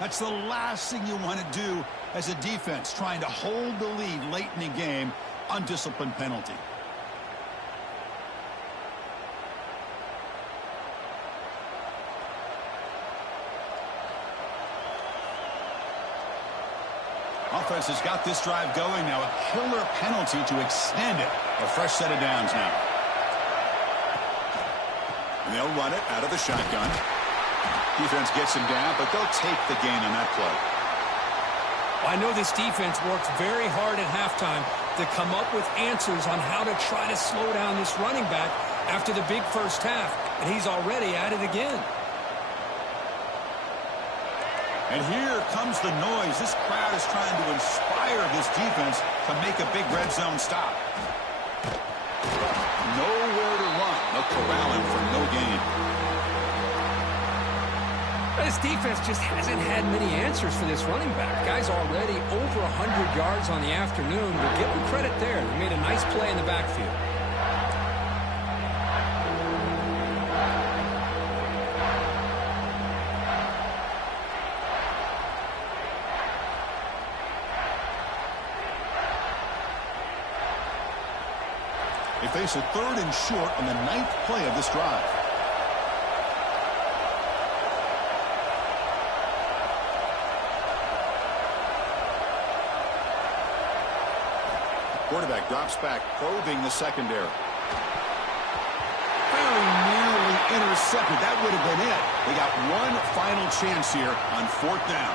That's the last thing you want to do as a defense, trying to hold the lead late in the game. Undisciplined penalty. Offense has got this drive going now. A killer penalty to extend it. A fresh set of downs now. And they'll run it out of the shotgun. Defense gets him down, but they'll take the gain on that play. I know this defense worked very hard at halftime to come up with answers on how to try to slow down this running back after the big first half, and he's already at it again. And here comes the noise. This crowd is trying to inspire this defense to make a big red zone stop. Nowhere to run. They'll corral him for no gain. This defense just hasn't had many answers for this running back. Guy's already over 100 yards on the afternoon, but give him credit there. They made a nice play in the backfield. They face a 3rd and short on the 9th play of this drive. Quarterback drops back, probing the secondary. Very nearly intercepted. That would have been it. They got one final chance here on 4th down.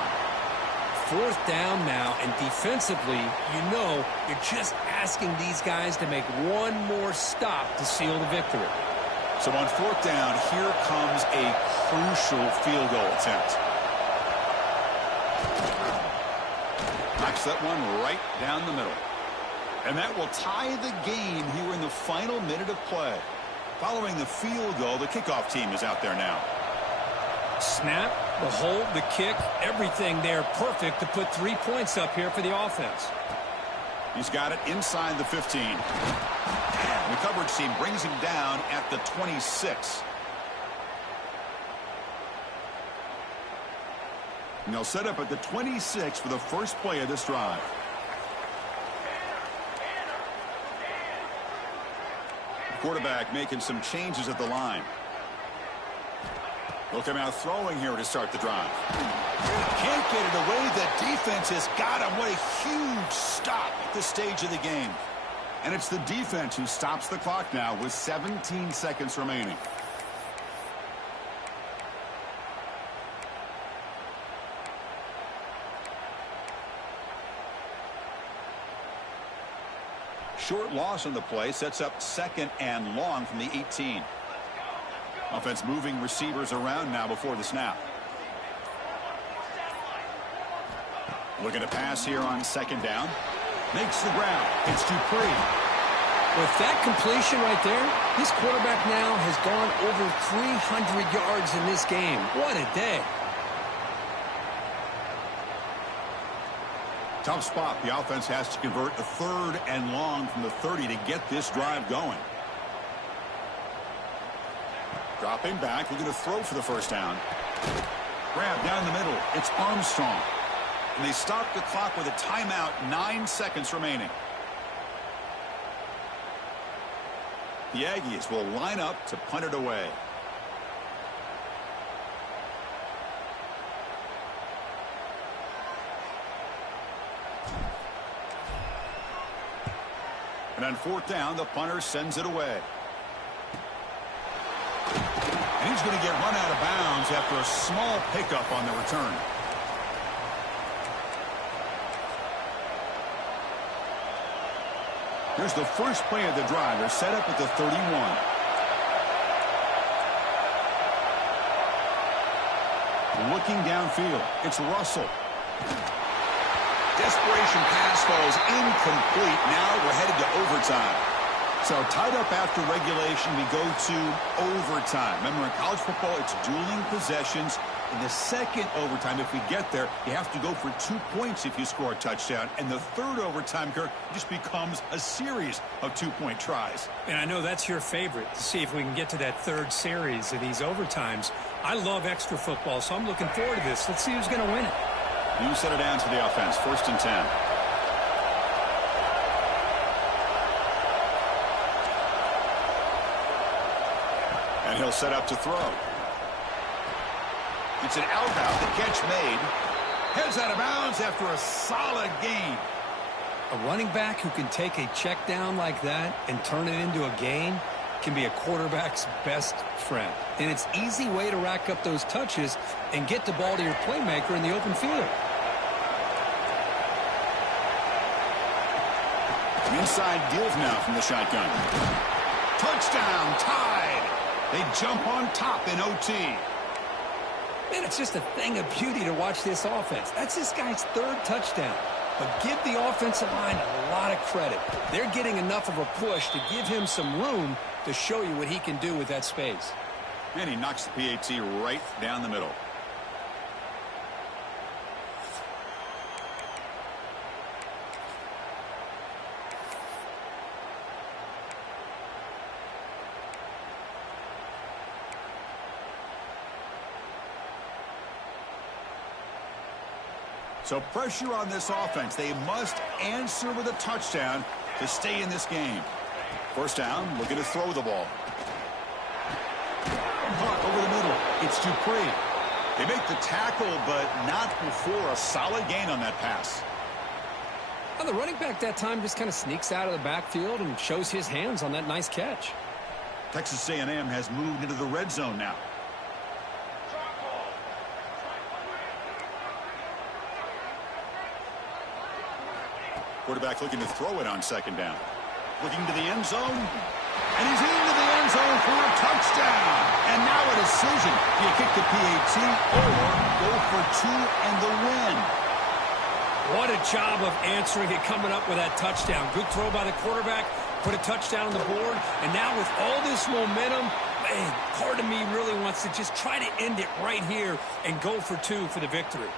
4th down now, and defensively, you know, you're just asking these guys to make one more stop to seal the victory. So on 4th down, here comes a crucial field goal attempt. Knocks that one right down the middle. And that will tie the game here in the final minute of play. Following the field goal, the kickoff team is out there now. Snap, the hold, the kick, everything there perfect to put 3 points up here for the offense. He's got it inside the 15. And the coverage team brings him down at the 26. And they'll set up at the 26 for the first play of this drive. Quarterback making some changes at the line. They'll come out throwing here to start the drive. Can't get it away. The defense has got him. What a huge stop at this stage of the game. And it's the defense who stops the clock now with 17 seconds remaining. Short loss on the play sets up 2nd and long from the 18. Offense moving receivers around now before the snap. Looking to pass here on 2nd down. Makes the grab. It's Dupree. With that completion right there, this quarterback now has gone over 300 yards in this game. What a day. Tough spot. The offense has to convert a 3rd and long from the 30 to get this drive going. Dropping back, looking to throw for the first down. Grab down the middle. It's Armstrong. And they stop the clock with a timeout, 9 seconds remaining. The Aggies will line up to punt it away. And on 4th down, the punter sends it away. And he's going to get run out of bounds after a small pickup on the return. Here's the first play of the drive. They're set up at the 31. Looking downfield, it's Russell. Desperation pass falls incomplete. Now we're headed to overtime. So tied up after regulation, we go to overtime. Remember, in college football, it's dueling possessions. In the second overtime, if we get there, you have to go for 2 points if you score a touchdown. And the third overtime, Kirk, just becomes a series of 2-point tries. And I know that's your favorite, to see if we can get to that third series of these overtimes. I love extra football, so I'm looking forward to this. Let's see who's going to win it. You set it down to the offense. 1st and 10. And he'll set up to throw. It's an outbound. The catch made. Heads out of bounds after a solid gain. A running back who can take a check down like that and turn it into a gain can be a quarterback's best friend. And it's an easy way to rack up those touches and get the ball to your playmaker in the open field. Inside deals now from the shotgun. Touchdown, tied. They jump on top in OT. Man, it's just a thing of beauty to watch this offense. That's this guy's 3rd touchdown. But give the offensive line a lot of credit. They're getting enough of a push to give him some room to show you what he can do with that space. And he knocks the PAT right down the middle. So pressure on this offense. They must answer with a touchdown to stay in this game. 1st down, looking to throw the ball. Caught over the middle. It's Dupree. They make the tackle, but not before a solid gain on that pass. Well, the running back that time just kind of sneaks out of the backfield and shows his hands on that nice catch. Texas A&M has moved into the red zone now. Quarterback looking to throw it on 2nd down. Looking to the end zone. And he's into the end zone for a touchdown. And now a decision. Do you kick the PAT or go for 2 and the win? What a job of answering it, coming up with that touchdown. Good throw by the quarterback. Put a touchdown on the board. And now with all this momentum, man, part of me really wants to just try to end it right here and go for 2 for the victory.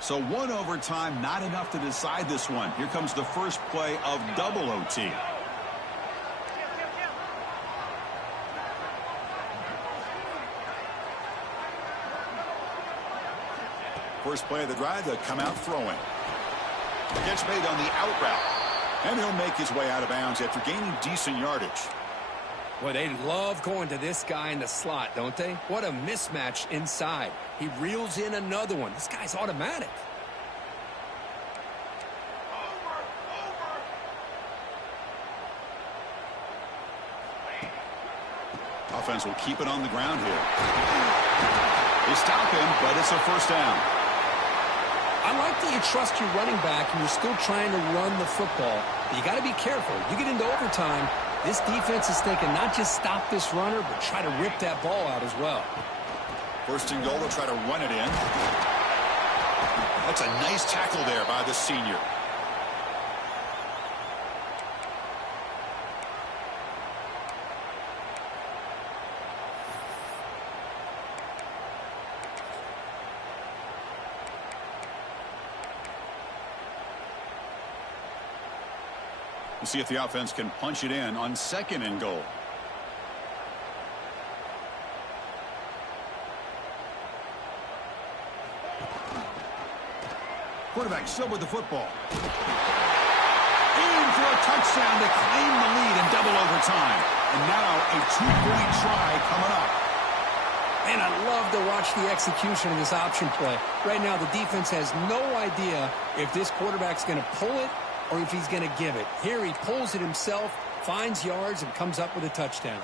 So 1 overtime, not enough to decide this one. Here comes the first play of double OT. First play of the drive, they'll come out throwing. Catch made on the out route. And he'll make his way out of bounds after gaining decent yardage. Boy, they love going to this guy in the slot, don't they? What a mismatch inside. He reels in another one. This guy's automatic. Offense will keep it on the ground here. They stop him, but it's a 1st down. I like that you trust your running back and you're still trying to run the football. But you got to be careful. You get into overtime, this defense is thinking not just stop this runner, but try to rip that ball out as well. 1st and goal, they'll try to run it in. That's a nice tackle there by the senior. We'll see if the offense can punch it in on 2nd and goal. Quarterback still with the football. In for a touchdown to claim the lead in double overtime. And now a 2-point try coming up. And I love to watch the execution of this option play. Right now, the defense has no idea if this quarterback's going to pull it or if he's going to give it. Here he pulls it himself, finds yards, and comes up with a touchdown.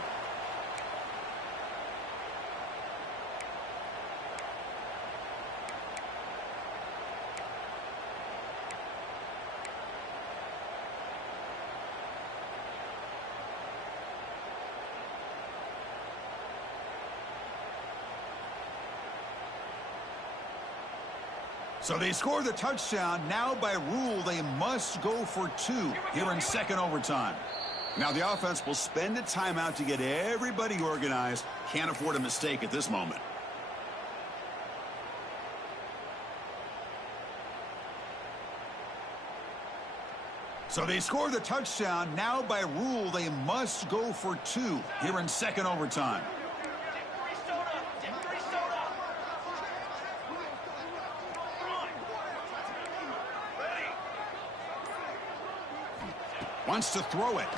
So they score the touchdown. Now by rule, they must go for 2 here in second overtime. Now the offense will spend a timeout to get everybody organized. Can't afford a mistake at this moment. So they score the touchdown. Now by rule, they must go for 2 here in second overtime. Wants to throw it.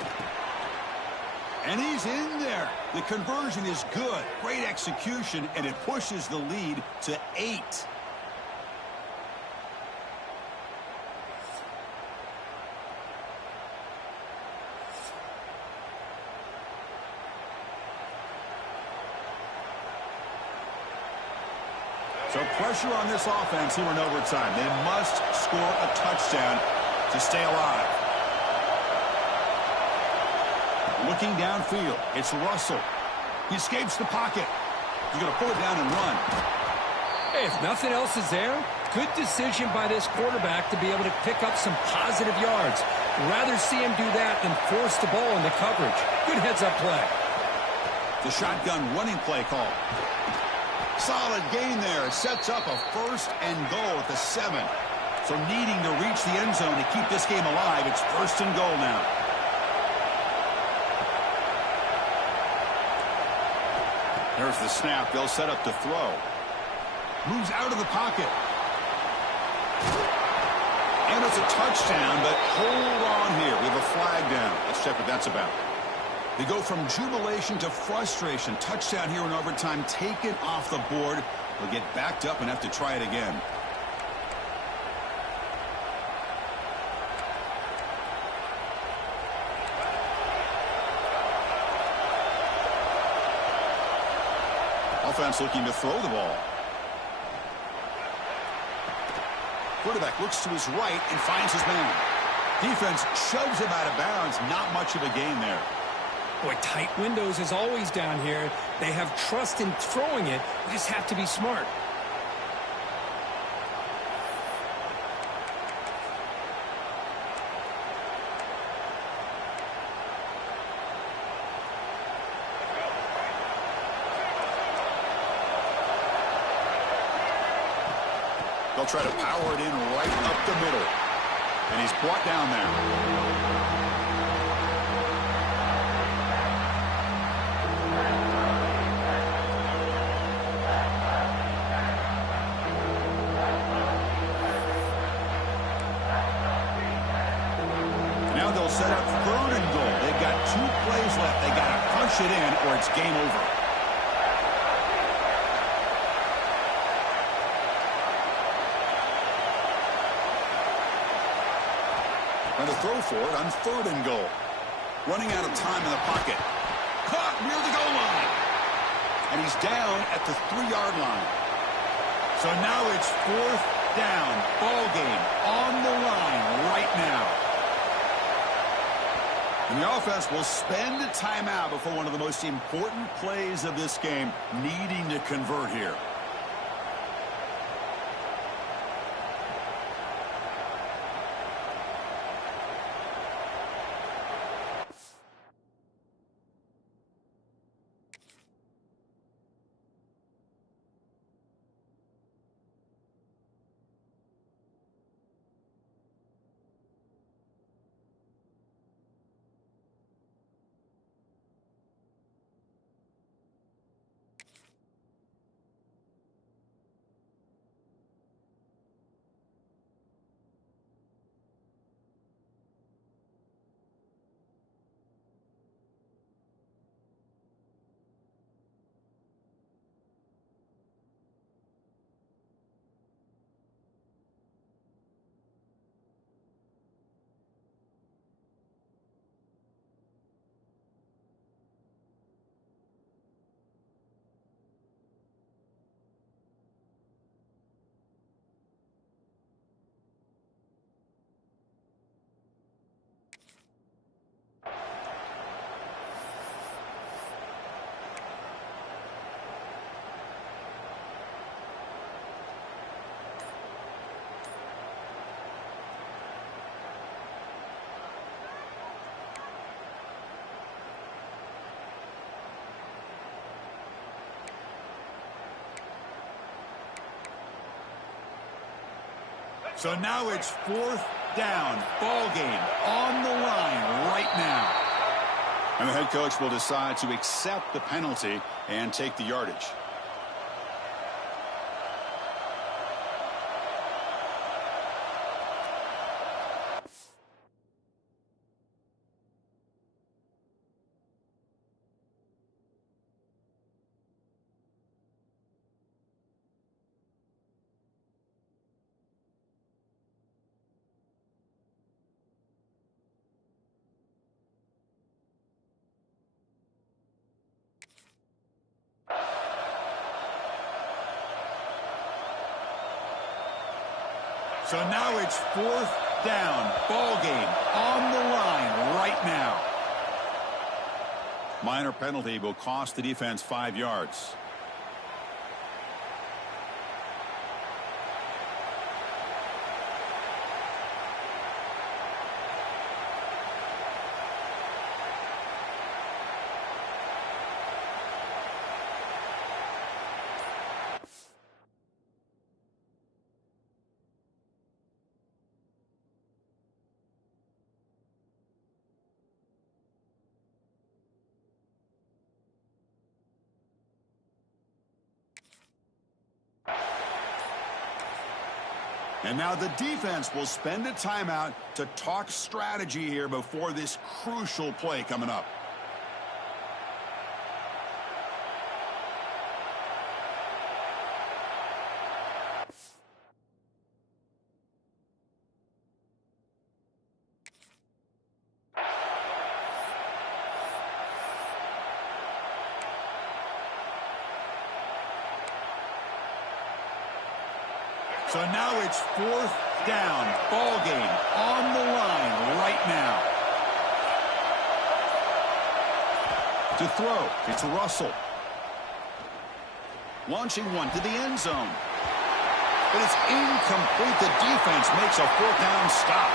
And he's in there. The conversion is good. Great execution, and it pushes the lead to 8. So pressure on this offense here in overtime. They must score a touchdown to stay alive. Looking downfield, it's Russell. He escapes the pocket. He's going to pull it down and run. Hey, if nothing else is there, good decision by this quarterback to be able to pick up some positive yards. Rather see him do that than force the ball into coverage. Good heads-up play. The shotgun running play call. Solid gain there. Sets up a 1st and goal at the 7. So needing to reach the end zone to keep this game alive, it's 1st and goal now. There's the snap. They'll set up to throw. Moves out of the pocket. And it's a touchdown, but hold on here. We have a flag down. Let's check what that's about. They go from jubilation to frustration. Touchdown here in overtime, taken off the board. They'll get backed up and have to try it again. Offense looking to throw the ball. Quarterback looks to his right and finds his man. Defense shoves him out of bounds. Not much of a gain there. Boy, tight windows is always down here. They have trust in throwing it. You just have to be smart. They'll try to power it in right up the middle. And he's brought down there. Now they'll set up 3rd and goal. They've got 2 plays left. They got to punch it in or it's game over. And to throw for it on 3rd and goal. Running out of time in the pocket. Caught near the goal line. And he's down at the 3-yard line. So now it's 4th down. Ball game on the line right now. And the offense will spend a timeout before one of the most important plays of this game, needing to convert here. So now it's 4th down. Ball game on the line right now. And the head coach will decide to accept the penalty and take the yardage. So now it's 4th down. Ball game on the line right now. Minor penalty will cost the defense 5 yards. And now the defense will spend a timeout to talk strategy here before this crucial play coming up. So now it's 4th down. Ball game on the line right now. To throw, it's Russell. Launching one to the end zone. But it's incomplete. The defense makes a 4th down stop.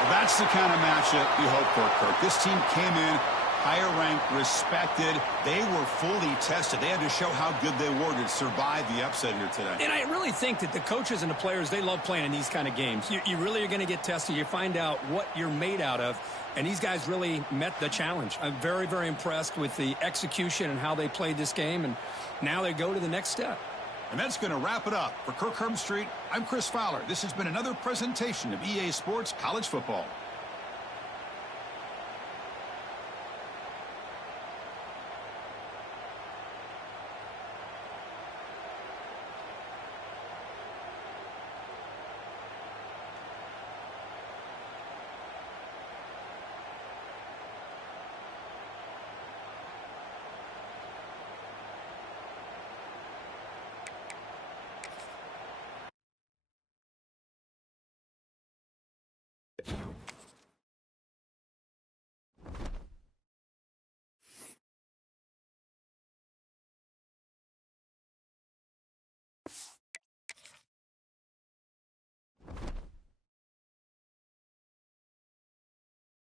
Well, that's the kind of matchup you hope for, Kirk. This team came in higher ranked, respected. They were fully tested. They had to show how good they were to survive the upset here today. And I really think that the coaches and the players, they love playing in these kind of games. You really are going to get tested. You find out what you're made out of. And these guys really met the challenge. I'm very, very impressed with the execution and how they played this game. And now they go to the next step. And that's going to wrap it up. For Kirk Herbstreit, I'm Chris Fowler. This has been another presentation of EA Sports College Football.